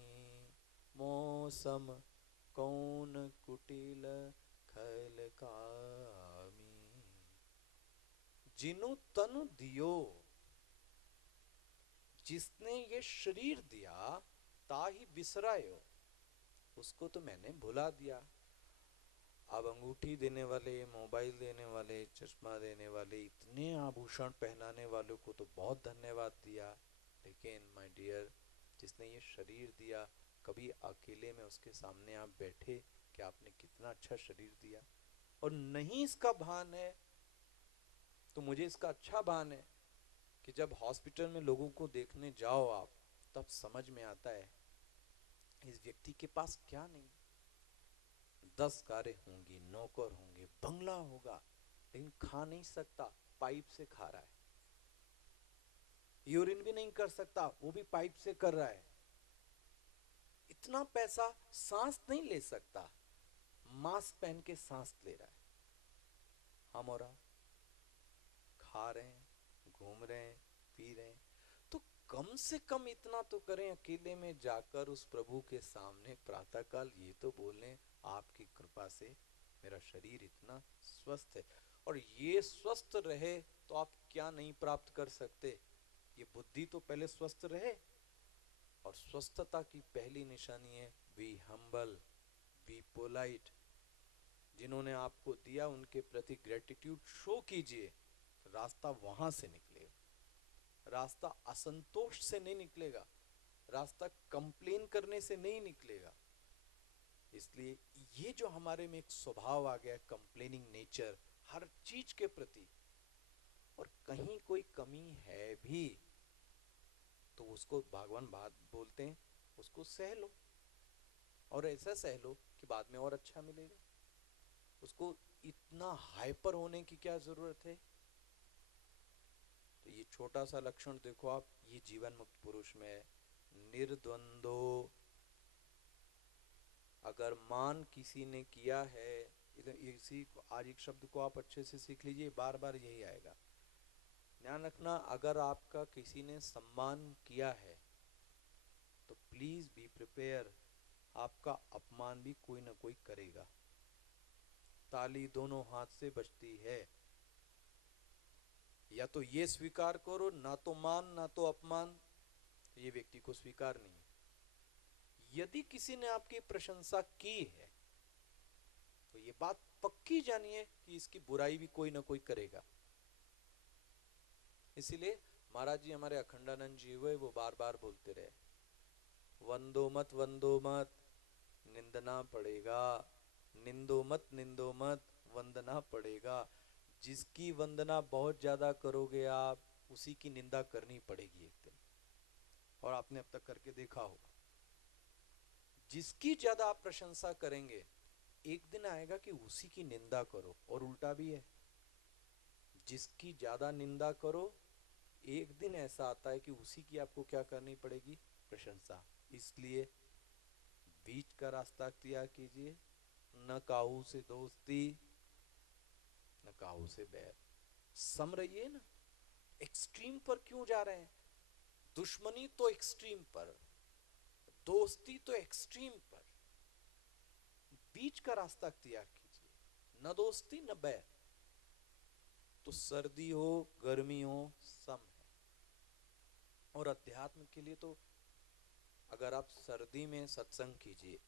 मौसम कौन कुटिल खल कामी। जिनु तनु दियो, जिसने ये शरीर दिया, ताहि बिसरायो, उसको तो मैंने भुला दिया। अब अंगूठी देने वाले, मोबाइल देने वाले, चश्मा देने वाले, इतने आभूषण पहनाने वालों को तो बहुत धन्यवाद दिया, लेकिन माय डियर, जिसने ये शरीर दिया, कभी अकेले में उसके सामने आप बैठे कि आपने कितना अच्छा शरीर दिया? और नहीं इसका भान है, तो मुझे इसका अच्छा भान है कि जब हॉस्पिटल में लोगों को देखने जाओ आप, तब समझ में आता है इस व्यक्ति के पास क्या नहीं। 10 कारें होंगी, नौकर होंगे, बंगला होगा, लेकिन खा नहीं सकता, पाइप से खा रहा है। यूरिन भी नहीं कर सकता, वो भी पाइप से कर रहा है। इतना पैसा, सांस नहीं ले सकता, मास्क पहन के सांस ले रहा है, हम और आप खा रहे हैं, घूम रहे हैं, पी रहे हैं, तो कम से कम इतना तो करें, अकेले में जाकर उस प्रभु के सामने प्रातःकाल ये तो बोलें, आपकी कृपा से मेरा शरीर इतना स्वस्थ है। और ये स्वस्थ रहे तो आप क्या नहीं प्राप्त कर सकते, ये बुद्धि तो पहले स्वस्थ रहे। और स्वस्थता की पहली निशानी है बी हम्बल, बी पोलाइट। जिन्होंने आपको दिया उनके प्रति ग्रेटिट्यूड शो कीजिए, रास्ता वहां से निकलेगा। रास्ता असंतोष से नहीं निकलेगा, रास्ता कंप्लेन करने से नहीं निकलेगा। इसलिए ये जो हमारे में एक स्वभाव आ गया, कंप्लेनिंग नेचर हर चीज के प्रति, और कहीं कोई कमी है भी तो उसको भगवान बात बोलते हैं, उसको सह लो, और ऐसा सह लो कि बाद में और अच्छा मिलेगा। उसको इतना हाइपर होने की क्या जरूरत है। तो ये छोटा सा लक्षण देखो आप, ये जीवन मुक्त पुरुष में है, निर्द्वंदो। अगर मान किसी ने किया है, इसी आज एक शब्द को आप अच्छे से सीख लीजिए, बार बार यही आएगा, ध्यान रखना। अगर आपका किसी ने सम्मान किया है तो प्लीज बी प्रिपेयर, आपका अपमान भी कोई ना कोई करेगा। ताली दोनों हाथ से बजती है, या तो ये स्वीकार करो, ना तो मान ना तो अपमान, तो ये व्यक्ति को स्वीकार नहीं है। यदि किसी ने आपकी प्रशंसा की है तो ये बात पक्की जानिए कि इसकी बुराई भी कोई ना कोई करेगा। इसीलिए महाराज जी हमारे अखंडानंद जी हुए, वो बार बार बोलते रहे, वंदो मत निंदना पड़ेगा, निंदो मत वंदना पड़ेगा। जिसकी वंदना बहुत ज्यादा करोगे आप, उसी की निंदा करनी पड़ेगी एक दिन। और आपने अब तक करके देखा होगा, जिसकी ज्यादा आप प्रशंसा करेंगे, एक दिन आएगा कि उसी की निंदा करो। और उल्टा भी है, जिसकी ज्यादा निंदा करो, एक दिन ऐसा आता है कि उसी की आपको क्या करनी पड़ेगी, प्रशंसा। इसलिए बीच का रास्ता अख्तियार कीजिए, न काहू से दोस्ती न काहू से बैर। सम रहिए ना, एक्सट्रीम पर क्यों जा रहे हैं। दुश्मनी तो एक्सट्रीम पर, दोस्ती तो एक्सट्रीम पर, बीच का रास्ता अख्तियार कीजिए, न दोस्ती न बैर। तो सर्दी हो गर्मी हो सम है। और अध्यात्म के लिए तो अगर आप सर्दी में सत्संग कीजिए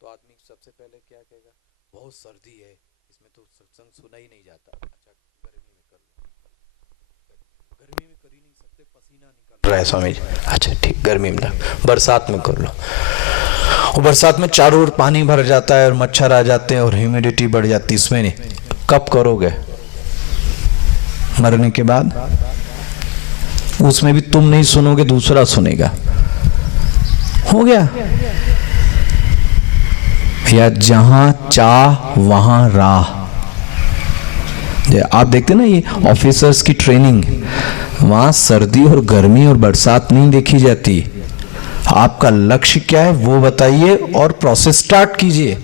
तो आदमी सबसे पहले क्या कहेगा, बहुत सर्दी है, इसमें तो सत्संग सुना ही नहीं जाता। अच्छा गर्मी में कर लो, गर्मी में कर ही नहीं सकते, पसीना निकल रहा है स्वामी जी, अच्छा ठीक गर्मी में ना, बरसात में कर लो। और बरसात में चारों ओर पानी भर जाता है और मच्छर आ जाते हैं और ह्यूमिडिटी बढ़ जाती है, इसमें नहीं। कब करोगे, मरने के बाद। उसमें भी तुम नहीं सुनोगे, दूसरा सुनेगा, हो गया। या जहां चाह वहां राह। आप देखते ना ये ऑफिसर्स की ट्रेनिंग, वहां सर्दी और गर्मी और बरसात नहीं देखी जाती। आपका लक्ष्य क्या है वो बताइए और प्रोसेस स्टार्ट कीजिए।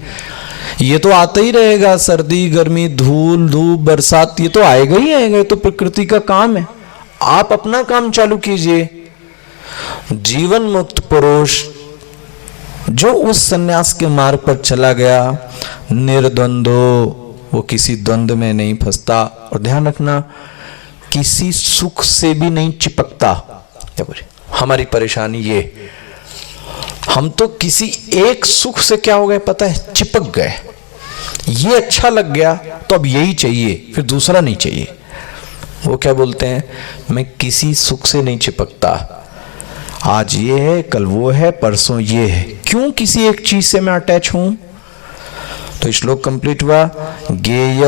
ये तो आता ही रहेगा, सर्दी गर्मी धूल धूप बरसात, ये तो आएगा ही आएगा, ये तो प्रकृति का काम है। आप अपना काम चालू कीजिए। जीवन मुक्त पुरुष जो उस सन्यास के मार्ग पर चला गया, निर्द्वंदो, वो किसी द्वंद में नहीं फंसता। और ध्यान रखना, किसी सुख से भी नहीं चिपकता। हमारी परेशानी ये, हम तो किसी एक सुख से क्या हो गए पता है, चिपक गए। ये अच्छा लग गया तो अब यही चाहिए, फिर दूसरा नहीं चाहिए। वो क्या बोलते हैं, मैं किसी सुख से नहीं चिपकता, आज ये है कल वो है परसों ये है, क्यों किसी एक चीज से मैं अटैच हूं। तो श्लोक कंप्लीट हुआ, गेय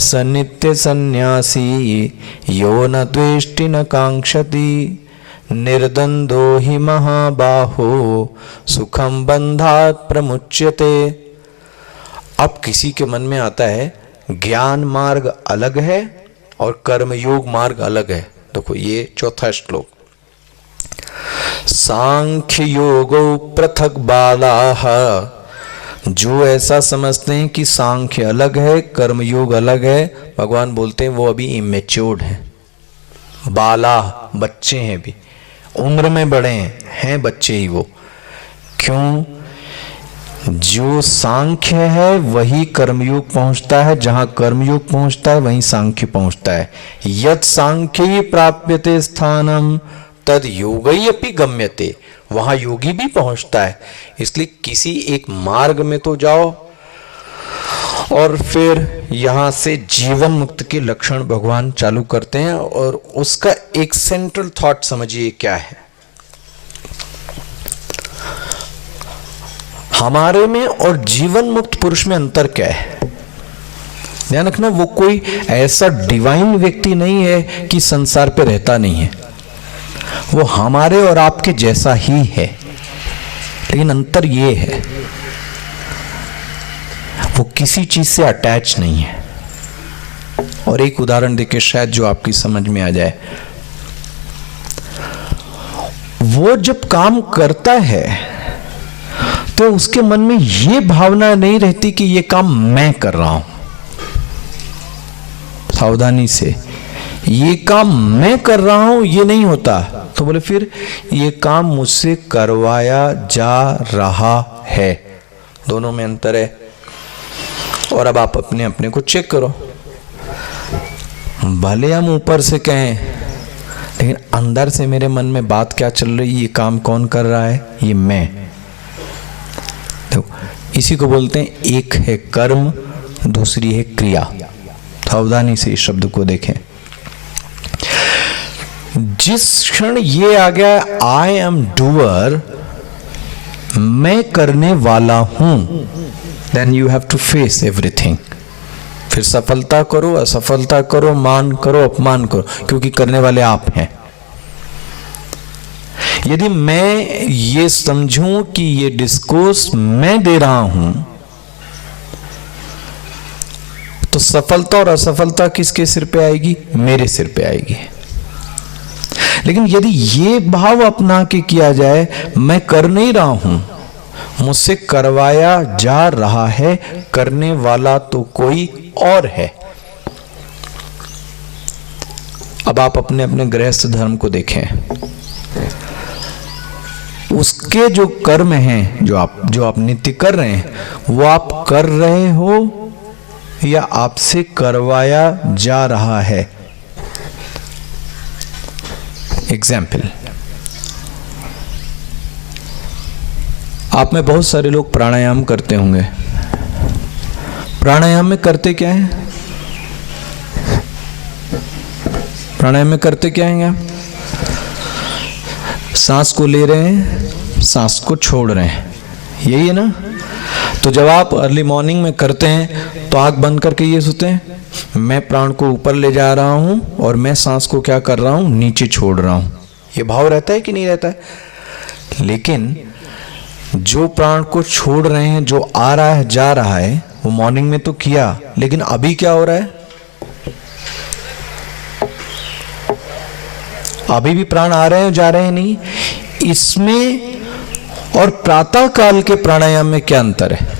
सनित्य सन्यासी यो न द्वेष्टि न कांक्षति निर्द्वंदो हि महाबाहो सुखम बंधात् प्रमुच्यते। अब किसी के मन में आता है ज्ञान मार्ग अलग है और कर्मयोग मार्ग अलग है। देखो ये चौथा श्लोक, सांख्य योगो पृथक बालाः जो ऐसा समझते हैं कि सांख्य अलग है, कर्मयोग अलग है, भगवान बोलते हैं वो अभी इमेच्योर्ड हैं, बाला, बच्चे हैं, भी उम्र में बड़े हैं बच्चे ही वो। क्यों? जो सांख्य है वही कर्मयोग पहुंचता है, जहां कर्मयोग पहुंचता है वहीं सांख्य पहुंचता है। यत् सांख्ये प्राप्यते स्थानम तद योगी अपि गम्यते, वहां योगी भी पहुंचता है। इसलिए किसी एक मार्ग में तो जाओ और फिर यहां से जीवन मुक्त के लक्षण भगवान चालू करते हैं, और उसका एक सेंट्रल थॉट समझिए क्या है। हमारे में और जीवन मुक्त पुरुष में अंतर क्या है? ध्यान रखना, वो कोई ऐसा डिवाइन व्यक्ति नहीं है कि संसार पे रहता नहीं है, वो हमारे और आपके जैसा ही है, लेकिन अंतर ये है वो किसी चीज से अटैच नहीं है। और एक उदाहरण देके शायद जो आपकी समझ में आ जाए, वो जब काम करता है तो उसके मन में ये भावना नहीं रहती कि ये काम मैं कर रहा हूं। सावधानी से, ये काम मैं कर रहा हूं ये नहीं होता। तो बोले फिर ये काम मुझसे करवाया जा रहा है, दोनों में अंतर है। और अब आप अपने अपने को चेक करो, भले हम ऊपर से कहें लेकिन अंदर से मेरे मन में बात क्या चल रही है, ये काम कौन कर रहा है, ये मैं। तो इसी को बोलते हैं, एक है कर्म, दूसरी है क्रिया। सावधानी से इस शब्द को देखें। जिस क्षण ये आ गया आई एम डूअर, मैं करने वाला हूं, then you have to face everything. फिर सफलता करो, असफलता करो, मान करो, अपमान करो, क्योंकि करने वाले आप हैं। यदि मैं ये समझूं कि ये डिस्कोर्स मैं दे रहा हूं, तो सफलता और असफलता किसके सिर पे आएगी? मेरे सिर पे आएगी। लेकिन यदि ये भाव अपना के किया जाए, मैं कर नहीं रहा हूं, मुझसे करवाया जा रहा है, करने वाला तो कोई और है। अब आप अपने अपने गृहस्थ धर्म को देखें, उसके जो कर्म हैं, जो आप नित्य कर रहे हैं, वो आप कर रहे हो या आपसे करवाया जा रहा है। एग्जाम्पल, आप में बहुत सारे लोग प्राणायाम करते होंगे। प्राणायाम में करते क्या है? प्राणायाम में करते क्या हैं? सांस को ले रहे हैं, सांस को छोड़ रहे हैं, यही है ना। तो जब आप अर्ली मॉर्निंग में करते हैं तो आंख बंद करके ये सोचते हैं, मैं प्राण को ऊपर ले जा रहा हूं और मैं सांस को क्या कर रहा हूं, नीचे छोड़ रहा हूं। ये भाव रहता है कि नहीं रहता है? लेकिन जो प्राण को छोड़ रहे हैं, जो आ रहा है जा रहा है, वो मॉर्निंग में तो किया, लेकिन अभी क्या हो रहा है? अभी भी प्राण आ रहे हैं, जा रहे हैं नहीं। इसमें और प्रातः काल के प्राणायाम में क्या अंतर है?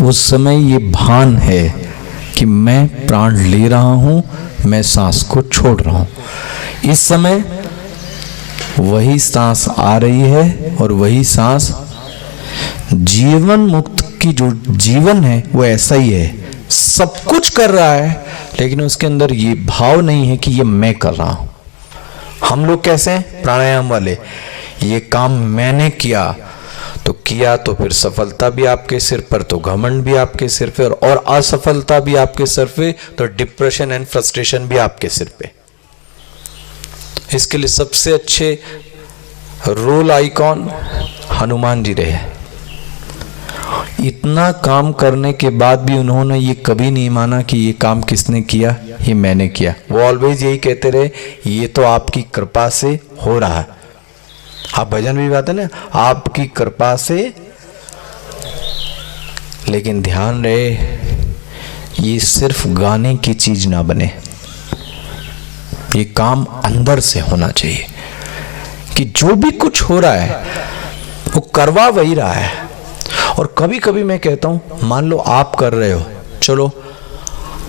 उस समय ये भान है कि मैं प्राण ले रहा हूं, मैं सांस को छोड़ रहा हूं। इस समय वही सांस आ रही है और वही सांस, जीवन मुक्त की जो जीवन है वो ऐसा ही है, सब कुछ कर रहा है, लेकिन उसके अंदर ये भाव नहीं है कि ये मैं कर रहा हूं। हम लोग कैसे हैं? प्राणायाम वाले, ये काम मैंने किया तो फिर सफलता भी आपके सिर पर, तो घमंड भी आपके सिर पे, और असफलता भी आपके सिर पे, तो डिप्रेशन एंड फ्रस्ट्रेशन भी आपके सिर पे। इसके लिए सबसे अच्छे रोल आइकॉन हनुमान जी रहे। इतना काम करने के बाद भी उन्होंने ये कभी नहीं माना कि ये काम किसने किया, ये मैंने किया। वो ऑलवेज यही कहते रहे, ये तो आपकी कृपा से हो रहा है। आप भजन भी गाते ना, आपकी कृपा से। लेकिन ध्यान रहे, ये सिर्फ गाने की चीज ना बने, ये काम अंदर से होना चाहिए कि जो भी कुछ हो रहा है वो करवा वही रहा है। और कभी कभी मैं कहता हूं, मान लो आप कर रहे हो, चलो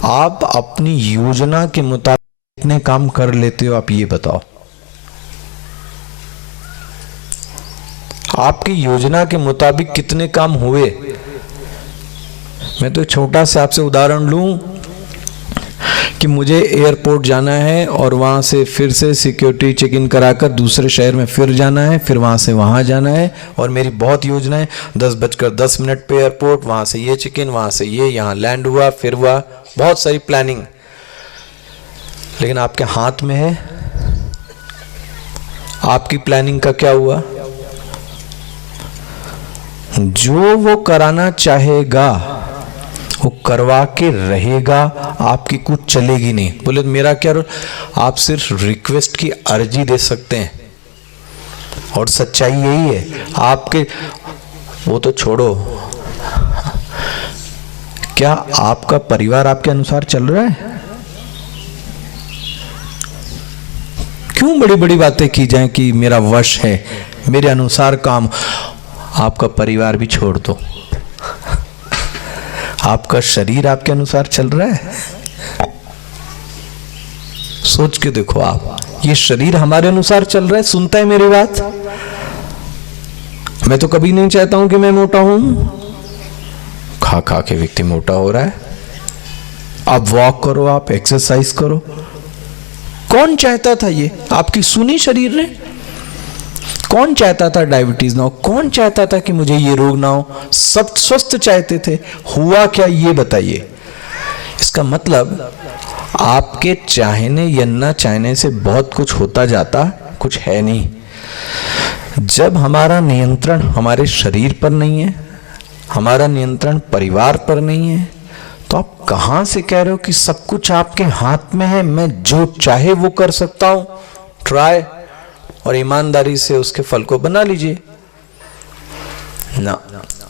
आप अपनी योजना के मुताबिक कितने काम कर लेते हो, आप ये बताओ। आपकी योजना के मुताबिक कितने काम हुए? मैं तो छोटा सा आपसे उदाहरण लूं कि मुझे एयरपोर्ट जाना है और वहां से फिर से सिक्योरिटी चेक इन कराकर दूसरे शहर में फिर जाना है, फिर वहां से वहां जाना है, और मेरी बहुत योजनाएं, 10:10 पे एयरपोर्ट, वहां से ये चेक इन, वहां से ये, यहाँ लैंड हुआ, फिर हुआ, बहुत सारी प्लानिंग। लेकिन आपके हाथ में है आपकी प्लानिंग का क्या हुआ? जो वो कराना चाहेगा वो करवा के रहेगा, आपकी कुछ चलेगी नहीं। बोले मेरा क्या रोल? आप सिर्फ रिक्वेस्ट की अर्जी दे सकते हैं, और सच्चाई यही है। आपके वो तो छोड़ो, क्या आपका परिवार आपके अनुसार चल रहा है? क्यों बड़ी बड़ी बातें की जाएं कि मेरा वश है, मेरे अनुसार काम? आपका परिवार भी छोड़ दो, आपका शरीर आपके अनुसार चल रहा है? सोच के देखो आप, ये शरीर हमारे अनुसार चल रहा है? सुनता है मेरी बात? मैं तो कभी नहीं चाहता हूं कि मैं मोटा हूं। खा खा के व्यक्ति मोटा हो रहा है। आप वॉक करो, आप एक्सरसाइज करो। कौन चाहता था ये? आपकी सुनी शरीर ने? कौन चाहता था डायबिटीज ना हो? कौन चाहता था कि मुझे ये रोग ना हो? सब स्वस्थ चाहते थे। हुआ क्या ये बताइए। इसका मतलब आपके चाहने या न चाहने से बहुत कुछ होता जाता, कुछ है नहीं। जब हमारा नियंत्रण हमारे शरीर पर नहीं है, हमारा नियंत्रण परिवार पर नहीं है, तो आप कहां से कह रहे हो कि सब कुछ आपके हाथ में है, मैं जो चाहे वो कर सकता हूं? ट्राई और ईमानदारी से उसके फल को बना लीजिए ना,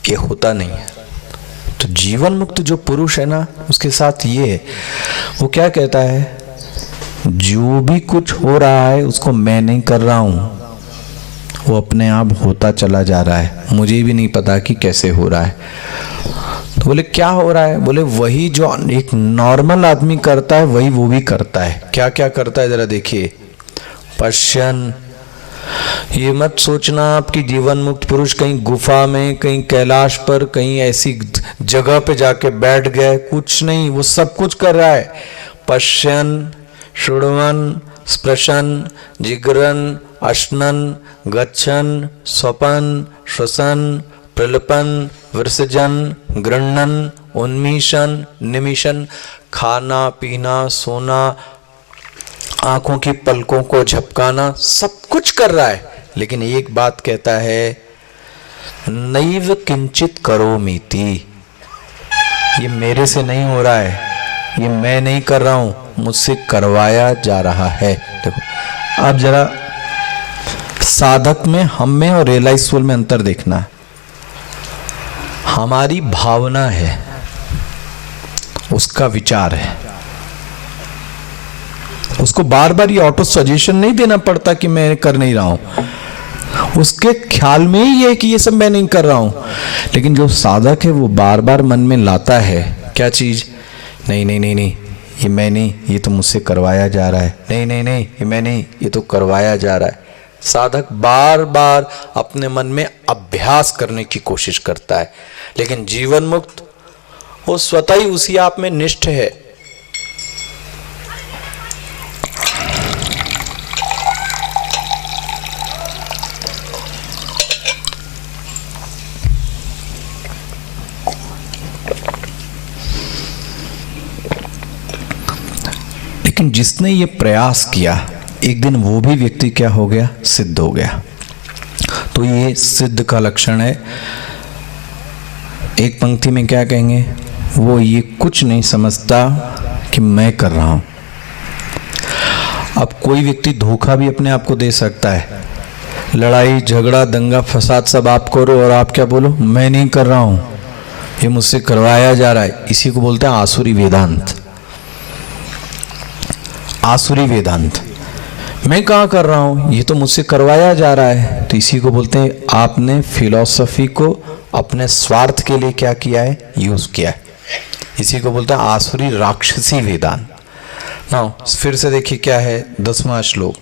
ये होता नहीं है। तो जीवन मुक्त जो पुरुष है ना, उसके साथ ये है, वो क्या कहता है? जो भी कुछ हो रहा है उसको मैं नहीं कर रहा हूं, वो अपने आप होता चला जा रहा है, मुझे भी नहीं पता कि कैसे हो रहा है। तो बोले क्या हो रहा है? बोले वही जो एक नॉर्मल आदमी करता है वही वो भी करता है। क्या क्या करता है जरा देखिए। पश्यन, ये मत सोचना आपकी जीवन मुक्त पुरुष कहीं गुफा में, कहीं कैलाश पर, कहीं ऐसी जगह पे जाके बैठ गए, कुछ नहीं, वो सब कुछ कर रहा है। पश्यन, शृण्वन्, स्पृशन, जिगरन, अश्नन, गच्छन, स्वपन, श्वसन, प्रलपन, विसर्जन, गृह्णन, उन्मीशन, निमिशन, खाना पीना, सोना, आंखों की पलकों को झपकाना, सब कुछ कर रहा है। लेकिन एक बात कहता है, नैव किंचित करोमीति, ये मेरे से नहीं हो रहा है, ये मैं नहीं कर रहा हूं, मुझसे करवाया जा रहा है। देखो अब जरा साधक में, हम में और रियलाइजफुल में अंतर देखना। हमारी भावना है, उसका विचार है, उसको बार बार ये ऑटो सजेशन नहीं देना पड़ता कि मैं कर नहीं रहा हूं, उसके ख्याल में ही है कि ये सब मैं नहीं कर रहा हूं। लेकिन जो साधक है वो बार बार मन में लाता है क्या चीज? नहीं नहीं नहीं नहीं, ये मैं नहीं, ये तो मुझसे करवाया जा रहा है। नहीं नहीं नहीं, ये मैं नहीं, ये तो करवाया जा रहा है। साधक बार बार अपने मन में अभ्यास करने की कोशिश करता है। लेकिन जीवन मुक्त वो स्वतः ही उसी आप में निष्ठ है। लेकिन जिसने ये प्रयास किया, एक दिन वो भी व्यक्ति क्या हो गया? सिद्ध हो गया। तो ये सिद्ध का लक्षण है। एक पंक्ति में क्या कहेंगे? वो ये कुछ नहीं समझता कि मैं कर रहा हूं। अब कोई व्यक्ति धोखा भी अपने आप को दे सकता है। लड़ाई झगड़ा दंगा फसाद सब आप करो और आप क्या बोलो? मैं नहीं कर रहा हूं, ये मुझसे करवाया जा रहा है। इसी को बोलते हैं आसुरी वेदांत। आसुरी वेदांत। मैं कहाँ कर रहा हूँ, ये तो मुझसे करवाया जा रहा है। तो इसी को बोलते हैं आपने फिलॉसफी को अपने स्वार्थ के लिए क्या किया है, यूज किया है। इसी को बोलते हैं आसुरी राक्षसी वेदांत। ना फिर से देखिए क्या है 10वां श्लोक,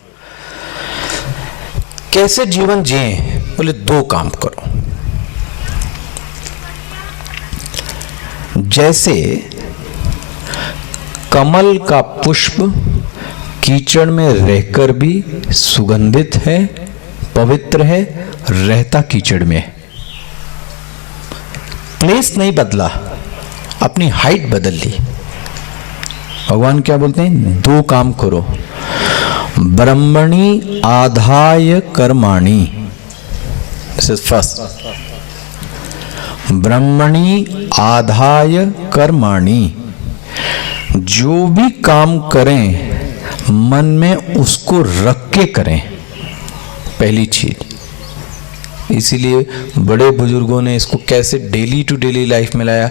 कैसे जीवन जिए, बोले 2 काम करो। जैसे कमल का पुष्प कीचड़ में रहकर भी सुगंधित है, पवित्र है, रहता कीचड़ में, प्लेस नहीं बदला, अपनी हाइट बदल ली। भगवान क्या बोलते हैं, 2 काम करो। ब्रह्मणि आधाय कर्माणि, दिस इज फर्स्ट। ब्रह्मणि आधाय कर्माणि, जो भी काम करें मन में उसको रख के करें, पहली चीज। इसीलिए बड़े बुजुर्गों ने इसको कैसे डेली टू डेली लाइफ में लाया।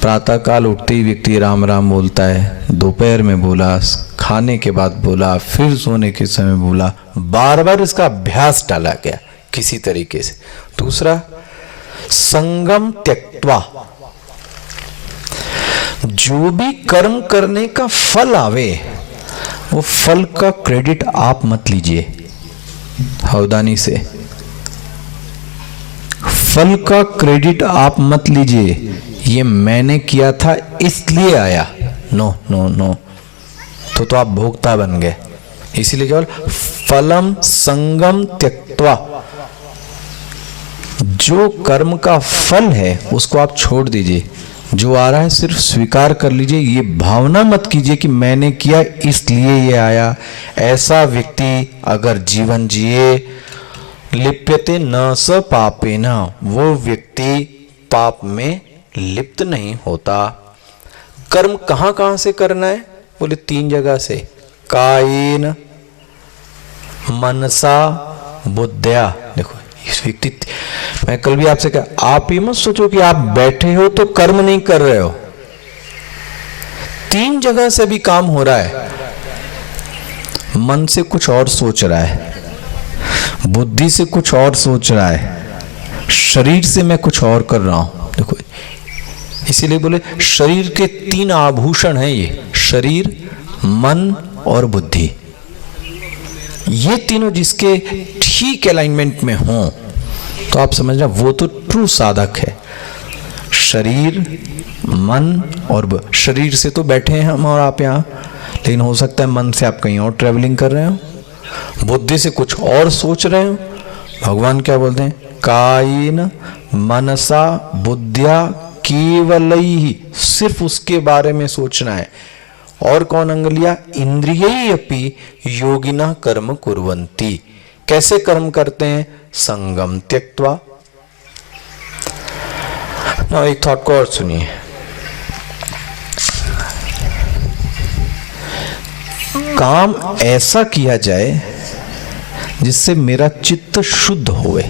प्रातः काल उठते ही व्यक्ति राम राम बोलता है, दोपहर में बोला, खाने के बाद बोला, फिर सोने के समय बोला, बार बार इसका अभ्यास डाला गया किसी तरीके से। दूसरा, संगम त्यक्त्वा, जो भी कर्म करने का फल आवे वो फल का क्रेडिट आप मत लीजिए सावधानी से। फल का क्रेडिट आप मत लीजिए, ये मैंने किया था इसलिए आया, नो नो नो, तो आप भोक्ता बन गए। इसीलिए केवल फलम संगम त्यक्त्वा, जो कर्म का फल है उसको आप छोड़ दीजिए, जो आ रहा है सिर्फ स्वीकार कर लीजिए। ये भावना मत कीजिए कि मैंने किया इसलिए ये आया। ऐसा व्यक्ति अगर जीवन जिए, लिप्यते न स पापेन, वो व्यक्ति पाप में लिप्त नहीं होता। कर्म कहां कहां से करना है, बोले 3 जगह से, कायेन मनसा बुद्ध्या। देखो इस व्यक्ति, मैं कल भी आपसे कहा, आप ये मत सोचो कि आप बैठे हो तो कर्म नहीं कर रहे हो, 3 जगह से भी काम हो रहा है। मन से कुछ और सोच रहा है, बुद्धि से कुछ और सोच रहा है, शरीर से मैं कुछ और कर रहा हूं। देखो इसीलिए बोले शरीर के 3 आभूषण हैं, ये शरीर, मन और बुद्धि। ये तीनों जिसके ठीक अलाइनमेंट में हों तो आप समझना वो तो ट्रू साधक है। शरीर, मन और शरीर से तो बैठे हैं हम और आप यहाँ, लेकिन हो सकता है मन से आप कहीं और ट्रेवलिंग कर रहे हो, बुद्धि से कुछ और सोच रहे हो। भगवान क्या बोलते हैं, कायेन मनसा बुद्ध्या केवलैहि, सिर्फ उसके बारे में सोचना है। और कौन अंग लिया, इंद्रियै अपि योगिनः कर्म कुर्वन्ति, कैसे कर्म करते हैं, संगम त्यक्त्वा। ना एक थॉट को और सुनिए, काम ऐसा किया जाए जिससे मेरा चित्त शुद्ध होवे।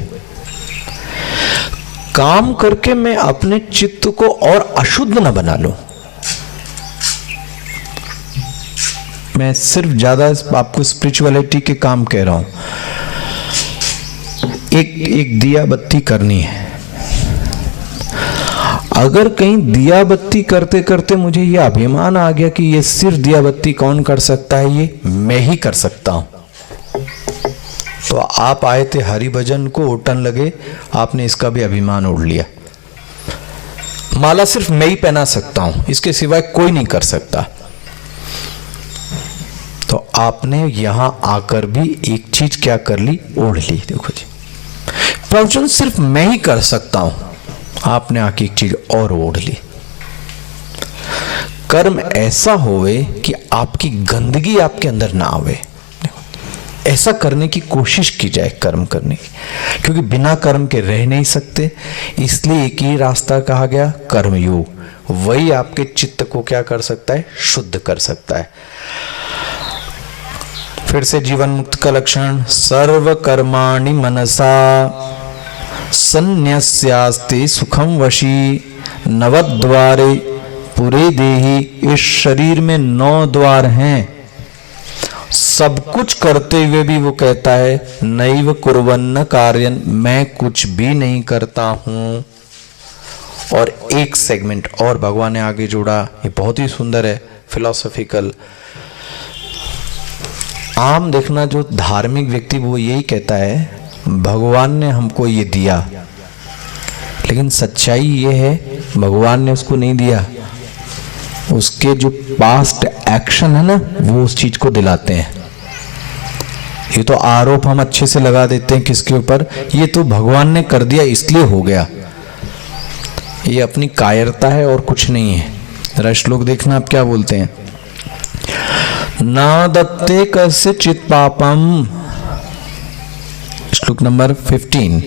काम करके मैं अपने चित्त को और अशुद्ध न बना लूं। मैं सिर्फ ज्यादा आपको स्पिरिचुअलिटी के काम कह रहा हूं। एक दिया बत्ती करनी है, अगर कहीं दिया बत्ती करते करते मुझे ये अभिमान आ गया कि ये सिर्फ दिया बत्ती कौन कर सकता है, ये मैं ही कर सकता हूं, तो आप आए थे हरि भजन को, उठन लगे, आपने इसका भी अभिमान उड़ लिया। माला सिर्फ मैं ही पहना सकता हूं, इसके सिवाय कोई नहीं कर सकता। तो आपने यहां आकर भी एक चीज क्या कर ली, ओढ़ ली। देखो जी, प्रवचन सिर्फ मैं ही कर सकता हूं, आपने आके एक चीज और ओढ़ ली। कर्म ऐसा होवे कि आपकी गंदगी आपके अंदर ना आवे, ऐसा करने की कोशिश की जाए कर्म करने की, क्योंकि बिना कर्म के रह नहीं सकते। इसलिए एक ही रास्ता कहा गया, कर्मयोग, वही आपके चित्त को क्या कर सकता है, शुद्ध कर सकता है। फिर से जीवन मुक्त का लक्षण, सर्व कर्माणि मनसा संन्यस्यास्ते सुखम वशी, नवद्वारे पूरे देही। इस शरीर में 9 द्वार हैं, सब कुछ करते हुए भी वो कहता है नैव कुर्वन्न कार्यन, मैं कुछ भी नहीं करता हूं। और एक सेगमेंट और भगवान ने आगे जोड़ा, ये बहुत ही सुंदर है, फिलोसॉफिकल। आम देखना जो धार्मिक व्यक्ति वो यही कहता है भगवान ने हमको ये दिया, लेकिन सच्चाई ये है भगवान ने उसको नहीं दिया, उसके जो पास्ट एक्शन है ना वो उस चीज को दिलाते हैं। ये तो आरोप हम अच्छे से लगा देते हैं किसके ऊपर, ये तो भगवान ने कर दिया इसलिए हो गया, ये अपनी कायरता है और कुछ नहीं है। जरा श्लोक देखना आप क्या बोलते हैं, ना दत्ते कस्य चित पापम, श्लोक नंबर 15,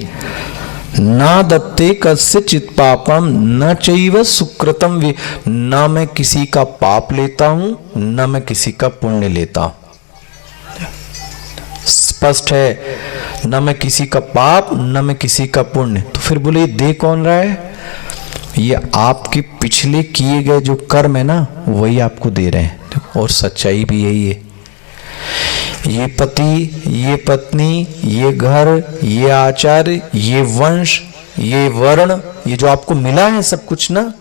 ना दत्ते कस्य चित पापम न चैव सुकृतम वे, न मैं किसी का पाप लेता हूं न मैं किसी का पुण्य लेता हूं। स्पष्ट है, न मैं किसी का पाप न मैं किसी का पुण्य। तो फिर बोले ये दे कौन रहा है, ये आपके पिछले किए गए जो कर्म है ना वही आपको दे रहे हैं। और सच्चाई भी यही है, ये पति, ये पत्नी, ये घर, ये आचार्य, ये वंश, ये वर्ण, ये जो आपको मिला है सब कुछ ना,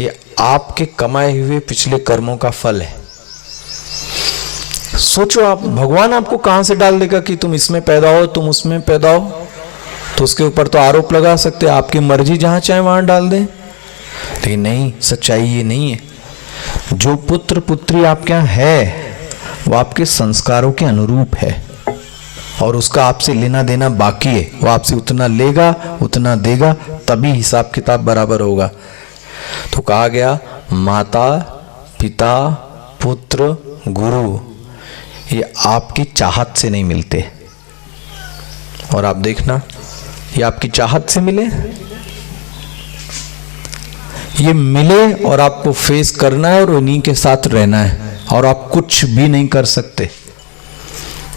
ये आपके कमाए हुए पिछले कर्मों का फल है। सोचो आप, भगवान आपको कहां से डाल देगा कि तुम इसमें पैदा हो तुम उसमें पैदा हो, तो उसके ऊपर तो आरोप लगा सकते, आपकी मर्जी जहां चाहे वहां डाल दें। लेकिन नहीं, सच्चाई ये नहीं है। जो पुत्र पुत्री आपके यहाँ है वो आपके संस्कारों के अनुरूप है और उसका आपसे लेना देना बाकी है। वो आपसे उतना लेगा उतना देगा, तभी हिसाब किताब बराबर होगा। तो कहा गया माता पिता पुत्र गुरु ये आपकी चाहत से नहीं मिलते। और आप देखना, ये आपकी चाहत से मिले, ये मिले और आपको फेस करना है और उन्हीं के साथ रहना है और आप कुछ भी नहीं कर सकते।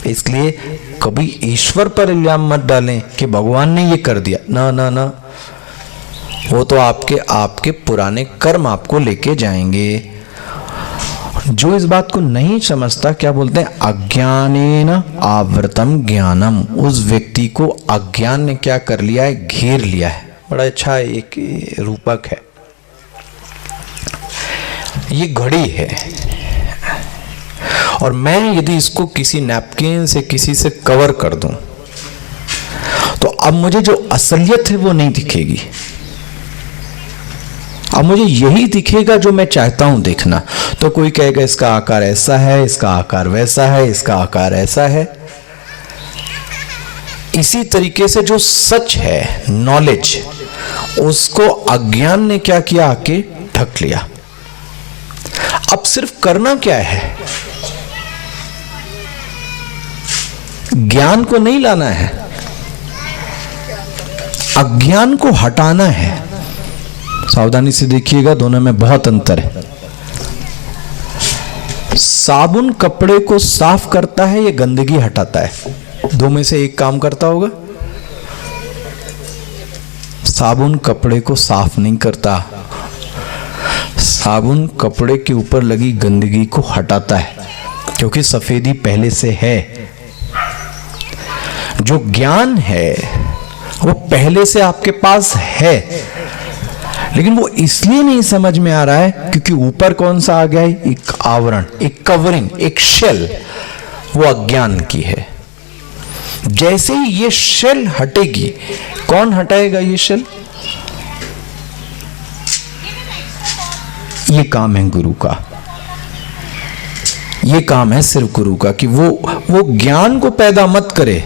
इसलिए कभी ईश्वर पर इल्जाम मत डालें कि भगवान ने ये कर दिया, ना ना ना, वो तो आपके पुराने कर्म आपको लेके जाएंगे। जो इस बात को नहीं समझता, क्या बोलते हैं, अज्ञानेन आवृतम ज्ञानम, उस व्यक्ति को अज्ञान ने क्या कर लिया है, घेर लिया है। बड़ा अच्छा एक रूपक है, ये घड़ी है और मैं यदि इसको किसी नैपकिन से किसी से कवर कर दूं तो अब मुझे जो असलियत है वो नहीं दिखेगी, अब मुझे यही दिखेगा जो मैं चाहता हूं देखना। तो कोई कहेगा इसका आकार ऐसा है, इसका आकार वैसा है, इसका आकार ऐसा है। इसी तरीके से जो सच है, नॉलेज, उसको अज्ञान ने क्या किया, आके ढक लिया। अब सिर्फ करना क्या है, ज्ञान को नहीं लाना है, अज्ञान को हटाना है। सावधानी से देखिएगा, दोनों में बहुत अंतर है। साबुन कपड़े को साफ करता है, ये गंदगी हटाता है। दो में से एक काम करता होगा। साबुन कपड़े को साफ नहीं करता, साबुन कपड़े के ऊपर लगी गंदगी को हटाता है, क्योंकि सफेदी पहले से है। जो ज्ञान है वो पहले से आपके पास है, लेकिन वो इसलिए नहीं समझ में आ रहा है क्योंकि ऊपर कौन सा आ गया है, एक आवरण, एक कवरिंग, एक शेल, वो अज्ञान की है। जैसे ही ये शेल हटेगी, कौन हटाएगा ये शेल? ये काम है गुरु का, ये काम है सिर्फ गुरु का कि वो ज्ञान को पैदा मत करे,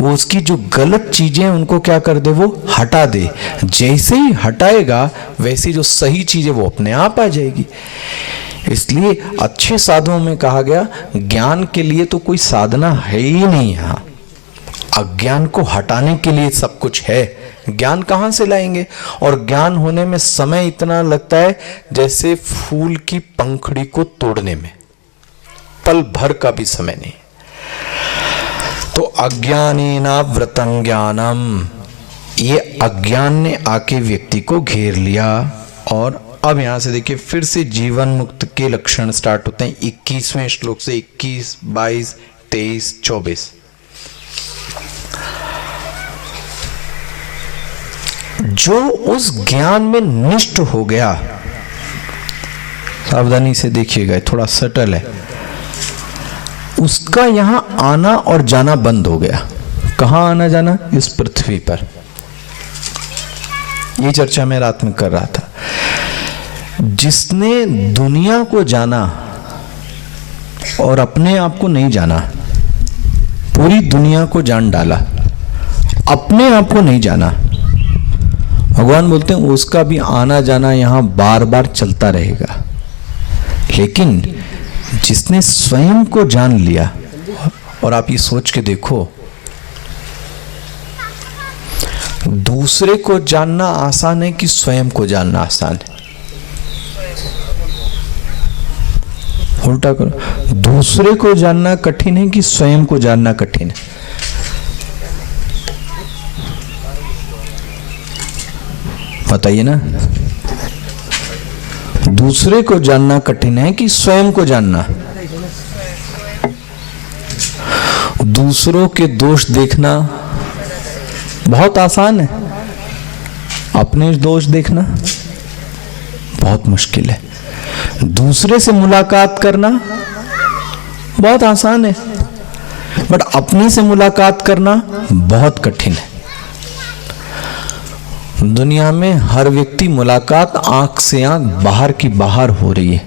वो उसकी जो गलत चीजें उनको क्या कर दे, वो हटा दे। जैसे ही हटाएगा वैसी जो सही चीजें वो अपने आप आ जाएगी। इसलिए अच्छे साधुओं में कहा गया ज्ञान के लिए तो कोई साधना है ही नहीं, यहां अज्ञान को हटाने के लिए सब कुछ है। ज्ञान कहां से लाएंगे? और ज्ञान होने में समय इतना लगता है जैसे फूल की पंखड़ी को तोड़ने में, पल भर का भी समय नहीं। तो अज्ञानेनावृतं ज्ञानम, ये अज्ञान ने आके व्यक्ति को घेर लिया और अब यहां से देखिए फिर से जीवन मुक्त के लक्षण स्टार्ट होते हैं 21वें श्लोक से। 21, 22, 23, 24। जो उस ज्ञान में निष्ठ हो गया, सावधानी से देखिएगा, थोड़ा सटल है, उसका यहां आना और जाना बंद हो गया। कहां आना जाना? इस पृथ्वी पर। ये चर्चा मैं रात में कर रहा था। जिसने दुनिया को जाना और अपने आप को नहीं जाना, पूरी दुनिया को जान डाला, अपने आप को नहीं जाना, भगवान बोलते हैं उसका भी आना जाना यहां बार बार चलता रहेगा। लेकिन जिसने स्वयं को जान लिया, और आप ये सोच के देखो, दूसरे को जानना आसान है कि स्वयं को जानना आसान है? उल्टा करो, दूसरे को जानना कठिन है कि स्वयं को जानना कठिन है? बताइए ना। दूसरे को जानना कठिन है कि स्वयं को जानना? दूसरों के दोष देखना बहुत आसान है, अपने दोष देखना बहुत मुश्किल है। दूसरे से मुलाकात करना बहुत आसान है, बट अपने से मुलाकात करना बहुत कठिन है। दुनिया में हर व्यक्ति मुलाकात आंख से आंख, बाहर की बाहर हो रही है।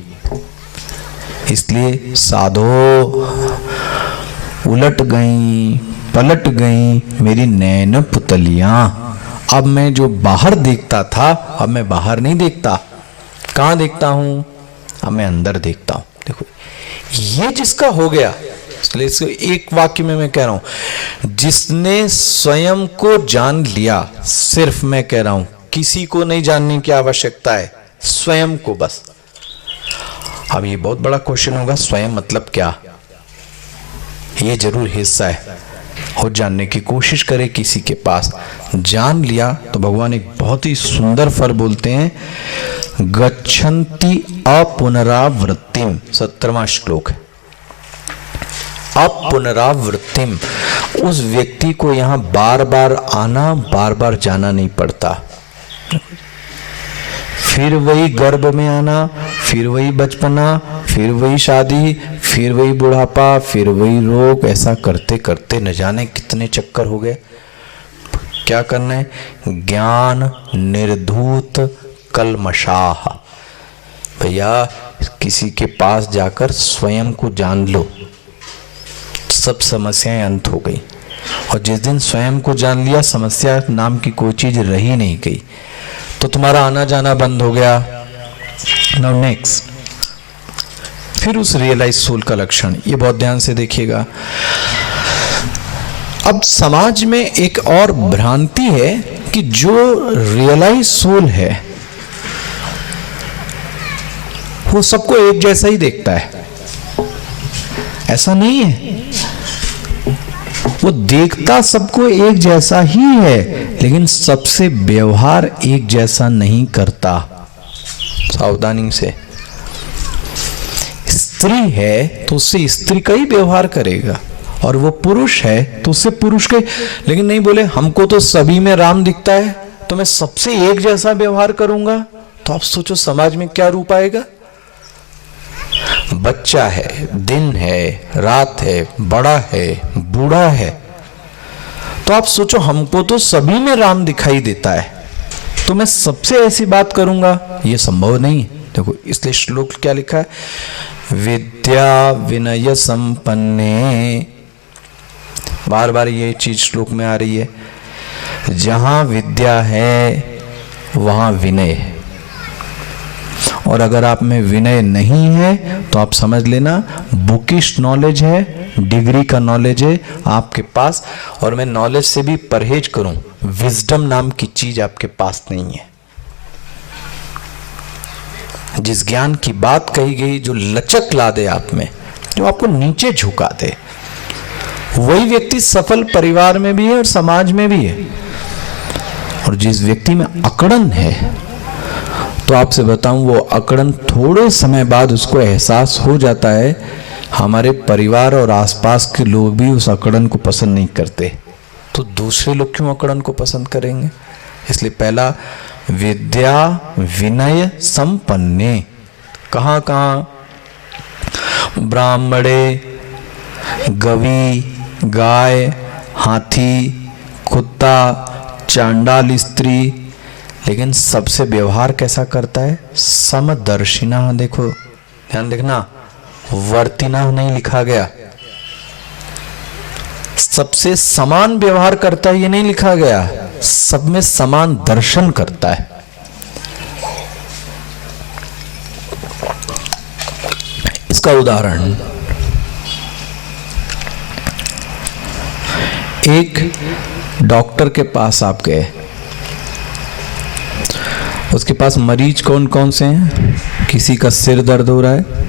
इसलिए साधो उलट गई पलट गई मेरी नैन पुतलियां। अब मैं जो बाहर देखता था, अब मैं बाहर नहीं देखता। कहां देखता हूं? अब मैं अंदर देखता हूं। देखो, ये जिसका हो गया, इसलिए इसको एक वाक्य में मैं कह रहा हूं, जिसने स्वयं को जान लिया, सिर्फ मैं कह रहा हूं, किसी को नहीं जानने की आवश्यकता है, स्वयं को बस। अब ये बहुत बड़ा क्वेश्चन होगा, स्वयं मतलब क्या? ये जरूर हिस्सा है, और जानने की कोशिश करे किसी के पास। जान लिया तो भगवान एक बहुत ही सुंदर फल बोलते हैं, गच्छन्ति अपुनरावृत्तिम, 17वां श्लोक है। अपुनरावृत्तिम, उस व्यक्ति को यहां बार बार आना, बार बार जाना नहीं पड़ता। फिर वही गर्भ में आना, फिर वही बचपना, फिर वही शादी, फिर वही बुढ़ापा, फिर वही रोग, ऐसा करते करते न जाने कितने चक्कर हो गए। क्या करना है? ज्ञान निर्धूत कलमशाह। भैया किसी के पास जाकर स्वयं को जान लो, सब समस्याएं अंत हो गई। और जिस दिन स्वयं को जान लिया, समस्या नाम की कोई चीज रही नहीं गई, तो तुम्हारा आना जाना बंद हो गया। नाउ नेक्स्ट, फिर उस रियलाइज सोल का लक्षण, ये बहुत ध्यान से देखिएगा। अब समाज में एक और भ्रांति है कि जो रियलाइज सोल है वो सबको एक जैसा ही देखता है। ऐसा नहीं है, वो देखता सबको एक जैसा ही है, लेकिन सबसे व्यवहार एक जैसा नहीं करता। सावधानी से, स्त्री है तो उससे स्त्री का ही व्यवहार करेगा, और वो पुरुष है तो उससे पुरुष के। लेकिन नहीं बोले हमको तो सभी में राम दिखता है तो मैं सबसे एक जैसा व्यवहार करूंगा। तो आप सोचो समाज में क्या रूप आएगा। बच्चा है, दिन है, रात है, बड़ा है, बूढ़ा है, तो आप सोचो हमको तो सभी में राम दिखाई देता है, तो मैं सबसे ऐसी बात करूंगा, ये संभव नहीं। देखो, इसलिए श्लोक क्या लिखा है, विद्या विनय संपन्ने। बार बार ये चीज श्लोक में आ रही है, जहां विद्या है वहां विनय है। और अगर आप में विनय नहीं है तो आप समझ लेना बुकिश नॉलेज है, डिग्री का नॉलेज है आपके पास, और मैं नॉलेज से भी परहेज करूं, विजडम नाम की चीज आपके पास नहीं है। जिस ज्ञान की बात कही गई, जो लचक ला दे आप में, जो आपको नीचे झुका दे, वही व्यक्ति सफल परिवार में भी है और समाज में भी है। और जिस व्यक्ति में अकड़न है, तो आपसे बताऊं, वो अकड़न थोड़े समय बाद उसको एहसास हो जाता है। हमारे परिवार और आसपास के लोग भी उस अकड़न को पसंद नहीं करते, तो दूसरे लोग क्यों अकड़न को पसंद करेंगे? इसलिए पहला, विद्या विनय संपन्ने। कहाँ कहाँ? ब्राह्मणे, गवी, गाय, हाथी, कुत्ता, चांडाल स्त्री। लेकिन सबसे व्यवहार कैसा करता है? समदर्शिना। देखो, ध्यान देखना, वर्तिना नहीं लिखा गया। सबसे समान व्यवहार करता है ये नहीं लिखा गया, सब में समान दर्शन करता है। इसका उदाहरण, एक डॉक्टर के पास आप गए, उसके पास मरीज कौन कौन से हैं? किसी का सिर दर्द हो रहा है,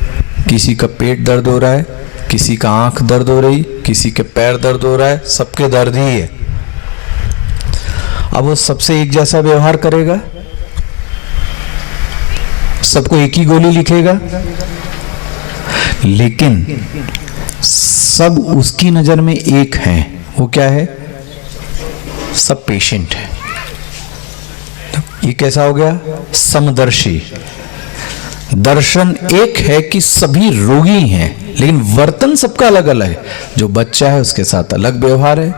किसी का पेट दर्द हो रहा है, किसी का आंख दर्द हो रही, किसी के पैर दर्द हो रहा है, सबके दर्द ही है। अब वो सबसे एक जैसा व्यवहार करेगा? सबको एक ही गोली लिखेगा? लेकिन सब उसकी नजर में एक हैं। वो क्या है? सब पेशेंट है। ये कैसा हो गया? समदर्शी। दर्शन एक है कि सभी रोगी हैं, लेकिन वर्तन सबका अलग अलग है। जो बच्चा है उसके साथ अलग व्यवहार है,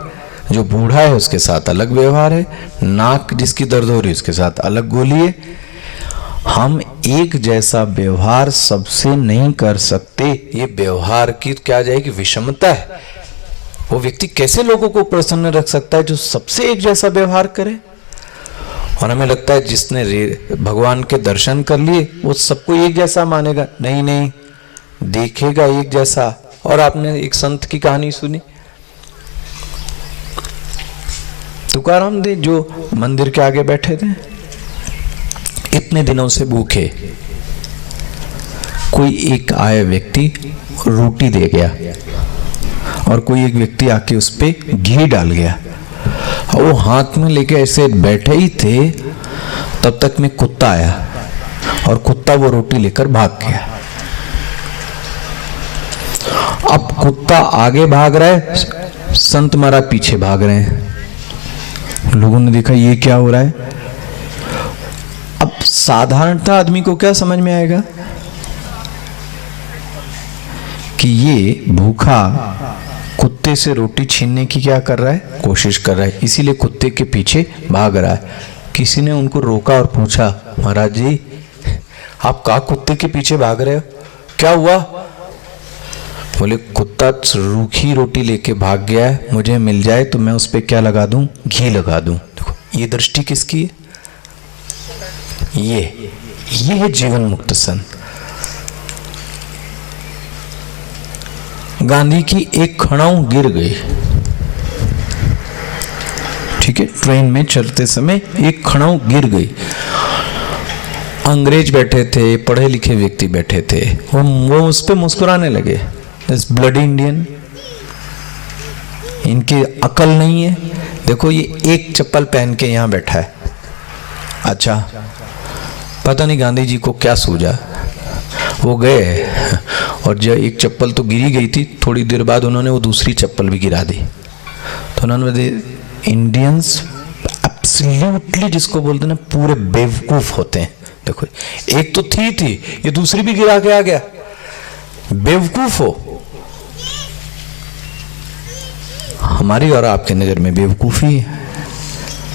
जो बूढ़ा है उसके साथ अलग व्यवहार है, नाक जिसकी दर्द हो रही है उसके साथ अलग गोली है। हम एक जैसा व्यवहार सबसे नहीं कर सकते। ये व्यवहार की क्या जाएगी? विषमता है। वो व्यक्ति कैसे लोगों को प्रसन्न रख सकता है जो सबसे एक जैसा व्यवहार करे? और हमें लगता है जिसने भगवान के दर्शन कर लिए वो सबको एक जैसा मानेगा। नहीं नहीं, देखेगा एक जैसा। और आपने एक संत की कहानी सुनी, तुकाराम दे, जो मंदिर के आगे बैठे थे, इतने दिनों से भूखे। कोई एक आया व्यक्ति रोटी दे गया और कोई एक व्यक्ति आके उस पे घी डाल गया, और वो हाथ में लेके ऐसे बैठे ही थे, तब तक में कुत्ता आया और कुत्ता वो रोटी लेकर भाग गया। अब कुत्ता आगे भाग रहा है, संत महाराज पीछे भाग रहे हैं। लोगों ने देखा ये क्या हो रहा है। अब साधारणतः आदमी को क्या समझ में आएगा कि ये भूखा कुत्ते से रोटी छीनने की क्या कर रहा है? कोशिश कर रहा है, इसीलिए कुत्ते के पीछे भाग रहा है। किसी ने उनको रोका और पूछा, महाराज जी आप कहाँ कुत्ते के पीछे भाग रहे हो, क्या हुआ? बोले, कुत्ता रूखी रोटी लेके भाग गया है, मुझे मिल जाए तो मैं उस पर क्या लगा दूं? घी लगा दूं। देखो ये दृष्टि किसकी है? ये है जीवन मुक्त संत। गांधी की एक खड़ाऊ गिर गई, ठीक है, ट्रेन में चलते समय एक खड़ाऊ गिर गई। अंग्रेज बैठे थे, पढ़े लिखे व्यक्ति बैठे थे, वो उस पर मुस्कुराने लगे। दिस ब्लडी इंडियन, इनकी अकल नहीं है। देखो ये एक चप्पल पहन के यहां बैठा है। अच्छा, पता नहीं गांधी जी को क्या सूझा, वो गए और जब एक चप्पल तो गिरी गई थी, थोड़ी देर बाद उन्होंने वो दूसरी चप्पल भी गिरा दी। तो उन्होंने, इंडियंस एब्सोल्युटली जिसको बोलते हैं ना, पूरे बेवकूफ होते हैं। देखो एक तो थी ये दूसरी भी गिरा के आ गया। बेवकूफ हो, हमारी और आपके नजर में बेवकूफी है।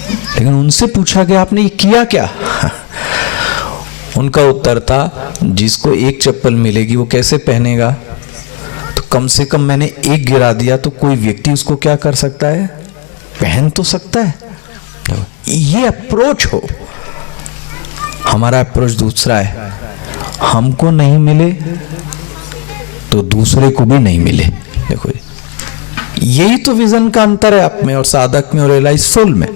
लेकिन उनसे पूछा गया आपने ये किया क्या? उनका उत्तर था, जिसको एक चप्पल मिलेगी वो कैसे पहनेगा? तो कम से कम मैंने एक गिरा दिया तो कोई व्यक्ति उसको क्या कर सकता है? पहन तो सकता है। ये अप्रोच हो। हमारा अप्रोच दूसरा है, हमको नहीं मिले तो दूसरे को भी नहीं मिले। देखो यही तो विजन का अंतर है आप में और साधक में और रियलाइज सोल में।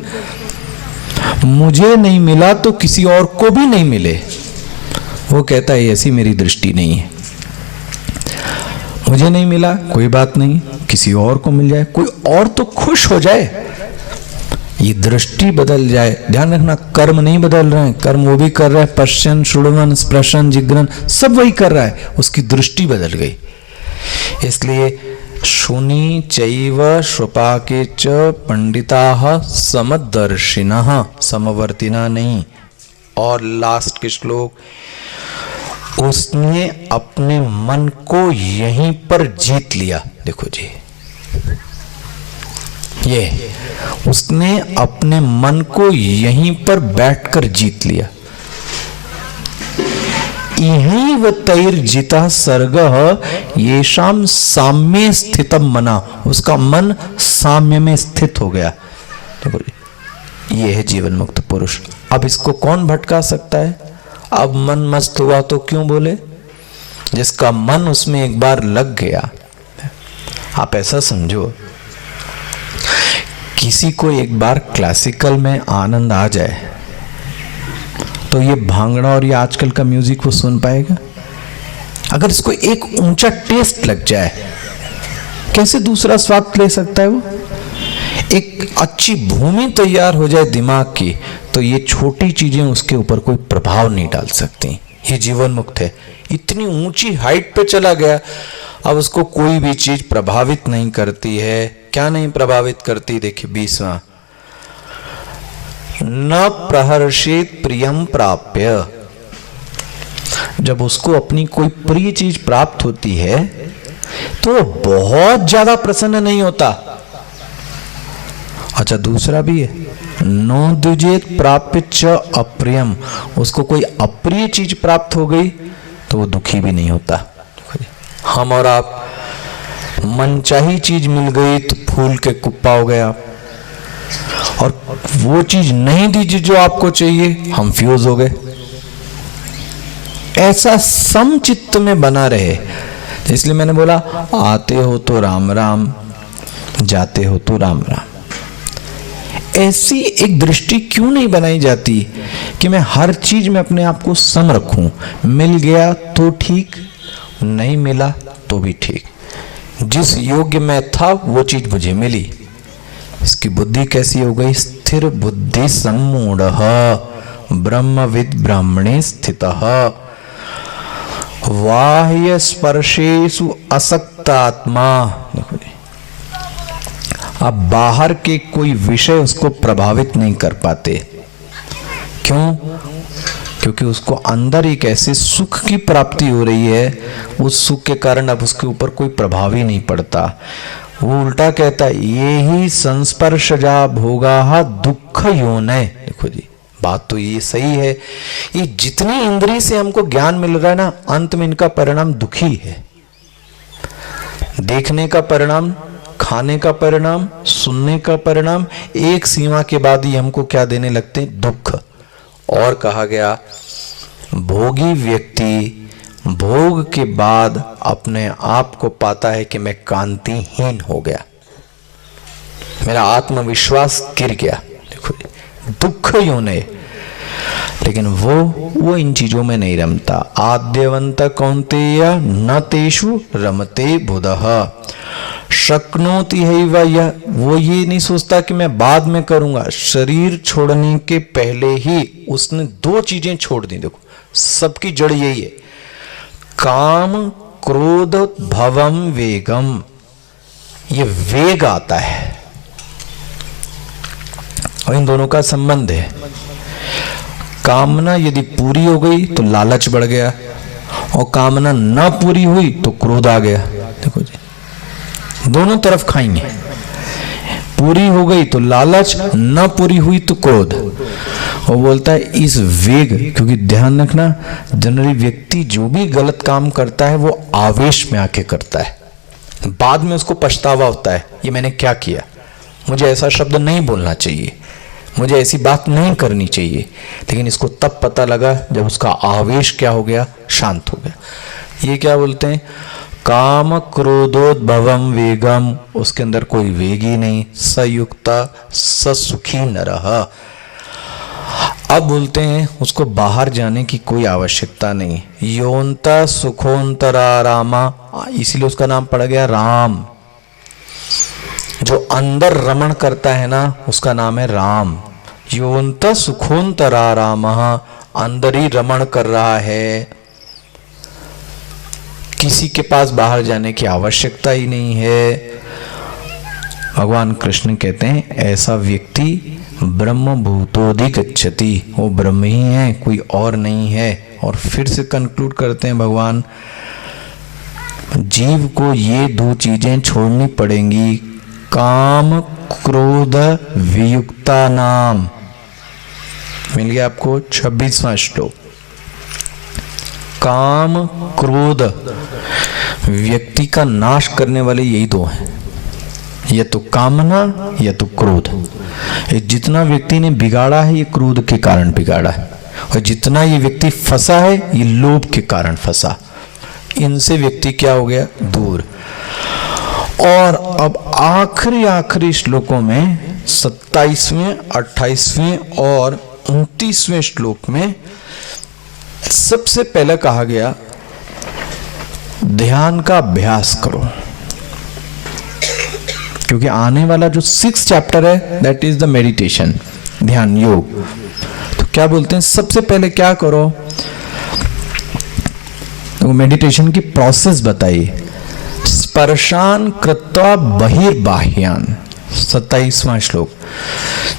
मुझे नहीं मिला तो किसी और को भी नहीं मिले। वो कहता है ऐसी मेरी दृष्टि नहीं है। मुझे नहीं मिला कोई बात नहीं, किसी और को मिल जाए, कोई और तो खुश हो जाए। ये दृष्टि बदल जाए। ध्यान रखना, कर्म नहीं बदल रहे हैं, कर्म वो भी कर रहा है, पश्चन श्रुण्वन स्पृशन जिग्रन सब वही कर रहा है, उसकी दृष्टि बदल गई। इसलिए शुनि चैव श्रुपाके च पंडिताः समदर्शिनः, समवर्तिना नहीं। और लास्ट के श्लोक, उसने अपने मन को यहीं पर जीत लिया। देखो जी, ये उसने अपने मन को यहीं पर बैठकर जीत लिया। यहीं व तैर्जिता सर्गः येषाम साम्ये स्थितम मना, उसका मन साम्य में स्थित हो गया। देखो जी, ये है जीवन मुक्त पुरुष। अब इसको कौन भटका सकता है? अब मन मस्त हुआ तो क्यों बोले? जिसका मन उसमें एक बार लग गया। आप ऐसा समझो, किसी को एक बार क्लासिकल में आनंद आ जाए तो ये भांगड़ा और ये आजकल का म्यूजिक वो सुन पाएगा? अगर इसको एक ऊंचा टेस्ट लग जाए, कैसे दूसरा स्वाद ले सकता है वो? एक अच्छी भूमि तैयार हो जाए दिमाग की, तो ये छोटी चीजें उसके ऊपर कोई प्रभाव नहीं डाल सकती। ये जीवन मुक्त है, इतनी ऊंची हाइट पे चला गया, अब उसको कोई भी चीज प्रभावित नहीं करती है। क्या नहीं प्रभावित करती? देखिए 20वां, न प्रहर्षित प्रियम प्राप्य। जब उसको अपनी कोई प्रिय चीज प्राप्त होती है तो वो बहुत ज्यादा प्रसन्न नहीं होता। अच्छा, दूसरा भी है, नो द्विजेत प्राप्य च अप्रियम। उसको कोई अप्रिय चीज प्राप्त हो गई तो वो दुखी भी नहीं होता। हम और आप, मनचाही चीज मिल गई तो फूल के कुप्पा हो गया, और वो चीज नहीं दीजिए जो आपको चाहिए, हम फ्यूज हो गए। ऐसा समचित्त में बना रहे। इसलिए मैंने बोला, आते हो तो राम राम, जाते हो तो राम राम। ऐसी एक दृष्टि क्यों नहीं बनाई जाती कि मैं हर चीज में अपने आप को सम रखूं? मिल गया तो ठीक, नहीं मिला तो भी ठीक। जिस योग्य मैं था वो चीज मुझे मिली। इसकी बुद्धि कैसी हो गई? स्थिर बुद्धि सम्मूढ़ ब्रह्मविद ब्राह्मणे स्थितः बाह्य स्पर्शेषु असक्तात्मा। देखो जी, अब बाहर के कोई विषय उसको प्रभावित नहीं कर पाते। क्यों? क्योंकि उसको अंदर एक ऐसे सुख की प्राप्ति हो रही है, उस सुख के कारण अब उसके ऊपर कोई प्रभाव ही नहीं पड़ता। वो उल्टा कहता है, ये ही संस्पर्शजा भोगा दुख योनय। देखो जी, बात तो ये सही है। ये जितनी इंद्रिय से हमको ज्ञान मिल रहा है ना, अंत में इनका परिणाम दुखी है। देखने का परिणाम, खाने का परिणाम, सुनने का परिणाम, एक सीमा के बाद ही हमको क्या देने लगते हैं? दुख। और कहा गया, भोगी व्यक्ति भोग के बाद अपने आप को पाता है कि मैं कांतिहीन हो गया, मेरा आत्मविश्वास गिर गया। देखो, दुख योने। लेकिन वो इन चीजों में नहीं रमता। आद्यवंत कौन्तेय न तेषु रमते बुधः शक्नोति हैव यह। वो ये नहीं सोचता कि मैं बाद में करूंगा। शरीर छोड़ने के पहले ही उसने 2 चीजें छोड़ दी। देखो, सबकी जड़ यही है, काम क्रोध भवम वेगम। ये वेग आता है और इन दोनों का संबंध है। कामना यदि पूरी हो गई तो लालच बढ़ गया, और कामना न पूरी हुई तो क्रोध आ गया। देखो जी, दोनों तरफ खाएंगे। पूरी हो गई तो लालच, न पूरी हुई तो क्रोध। वो बोलता है इस वेग, क्योंकि ध्यान रखना, जनरली व्यक्ति जो भी गलत काम करता है वो आवेश में आके करता है, बाद में उसको पछतावा होता है, ये मैंने क्या किया, मुझे ऐसा शब्द नहीं बोलना चाहिए, मुझे ऐसी बात नहीं करनी चाहिए। लेकिन इसको तब पता लगा जब उसका आवेश क्या हो गया? शांत हो गया। ये क्या बोलते हैं? काम क्रोधोद्भवम वेगम। उसके अंदर कोई वेग ही नहीं। सयुक्ता ससुखी नरः। अब बोलते हैं उसको बाहर जाने की कोई आवश्यकता नहीं। योन्ता सुखोन्तरा रामा, इसीलिए उसका नाम पड़ गया राम। जो अंदर रमण करता है ना, उसका नाम है राम। योंत सुखोंतरा राम, अंदर ही रमण कर रहा है, किसी के पास बाहर जाने की आवश्यकता ही नहीं है। भगवान कृष्ण कहते हैं ऐसा व्यक्ति ब्रह्म भूतोधिगच्छति, वो ब्रह्म ही है, कोई और नहीं है। और फिर से कंक्लूड करते हैं भगवान, जीव को ये दो चीजें छोड़नी पड़ेंगी, काम क्रोध वियुक्ता नाम। मिल गया आपको 26वां श्लोक। काम क्रोध व्यक्ति का नाश करने वाले यही दो हैं, या तो कामना या तो क्रोध। ये जितना व्यक्ति ने बिगाड़ा है ये क्रोध के कारण बिगाड़ा है, और जितना ये व्यक्ति फंसा है ये लोभ के कारण फंसा। इनसे व्यक्ति क्या हो गया? दूर। और अब आखिरी श्लोकों में 27वें, 28वें और 29वें श्लोक में सबसे पहले कहा गया ध्यान का अभ्यास करो, क्योंकि आने वाला जो 6th चैप्टर है दैट इज द मेडिटेशन, ध्यान योग। तो क्या बोलते हैं सबसे पहले क्या करो? तो मेडिटेशन की प्रोसेस बताइए। स्पर्शान कृत्वा बहिर्बाह्यान, 27वां श्लोक।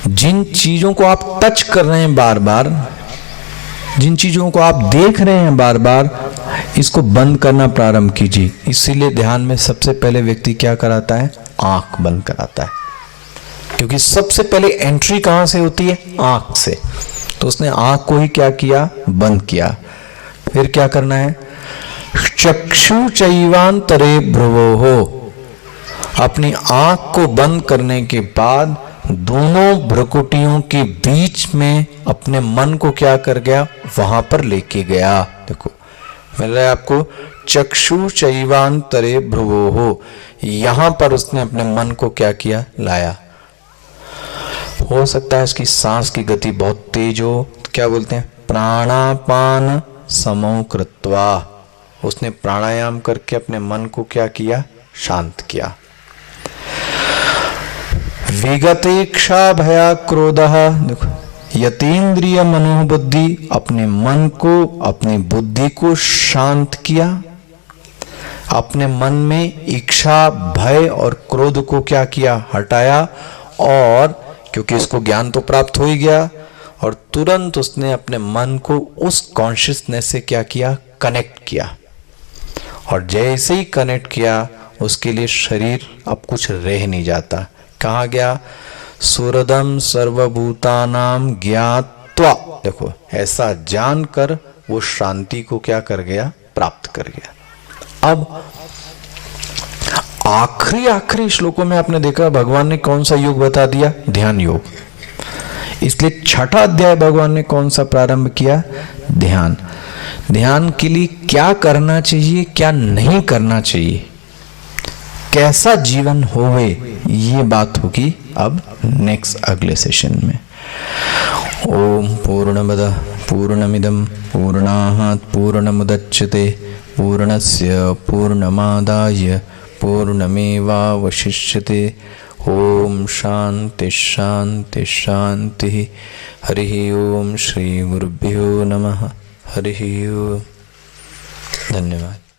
जिन चीजों को आप टच कर रहे हैं बार बार, जिन चीजों को आप देख रहे हैं बार बार, इसको बंद करना प्रारंभ कीजिए। इसीलिए ध्यान में सबसे पहले व्यक्ति क्या कराता है? आंख बंद कराता है, क्योंकि सबसे पहले एंट्री कहां से होती है? आंख से। तो उसने आंख को ही क्या किया? बंद किया। फिर क्या करना है? चक्षु चैवांतरे भ्रुवोः, अपनी आंख को बंद करने के बाद दोनों भ्रुकुटियों के बीच में अपने मन को क्या कर गया? वहां पर लेके गया। देखो मिल रहा है आपको, चक्षु चैवांतरे भ्रुवोः, यहां पर उसने अपने मन को क्या किया? लाया। हो सकता है इसकी सांस की गति बहुत तेज हो, तो क्या बोलते हैं? प्राणापान समो कृत्वा, उसने प्राणायाम करके अपने मन को क्या किया? शांत किया। विगतेक्षा भया क्रोधः, देखो यतेन्द्रिय मनोबुद्धि, अपने मन को अपनी बुद्धि को शांत किया। अपने मन में इच्छा भय और क्रोध को क्या किया? हटाया। और क्योंकि उसको ज्ञान तो प्राप्त हो ही गया, और तुरंत उसने अपने मन को उस कॉन्शियसनेस से क्या किया? कनेक्ट किया। और जैसे ही कनेक्ट किया उसके लिए शरीर अब कुछ रह नहीं जाता। कहा गया? सुहृदम सर्वभूतानां ज्ञात्वा, देखो ऐसा जानकर वो शांति को क्या कर गया? प्राप्त कर गया। अब आखिरी श्लोकों में आपने देखा भगवान ने कौन सा योग बता दिया? ध्यान योग। इसलिए 6ठा अध्याय भगवान ने कौन सा प्रारंभ किया? ध्यान। ध्यान के लिए क्या करना चाहिए, क्या नहीं करना चाहिए, कैसा जीवन होवे, ये बात होगी अब नेक्स्ट अगले सेशन में। ओम पूर्णमदः पूर्णमिदं पूर्णात् पूर्णमुदच्यते पूर्णस्य पूर्णमादाय पूर्णमेवावशिष्यते। ओम शांति शांति शांति। हरि ओम श्री गुरुभ्यो नमः। हरि ओम। धन्यवाद।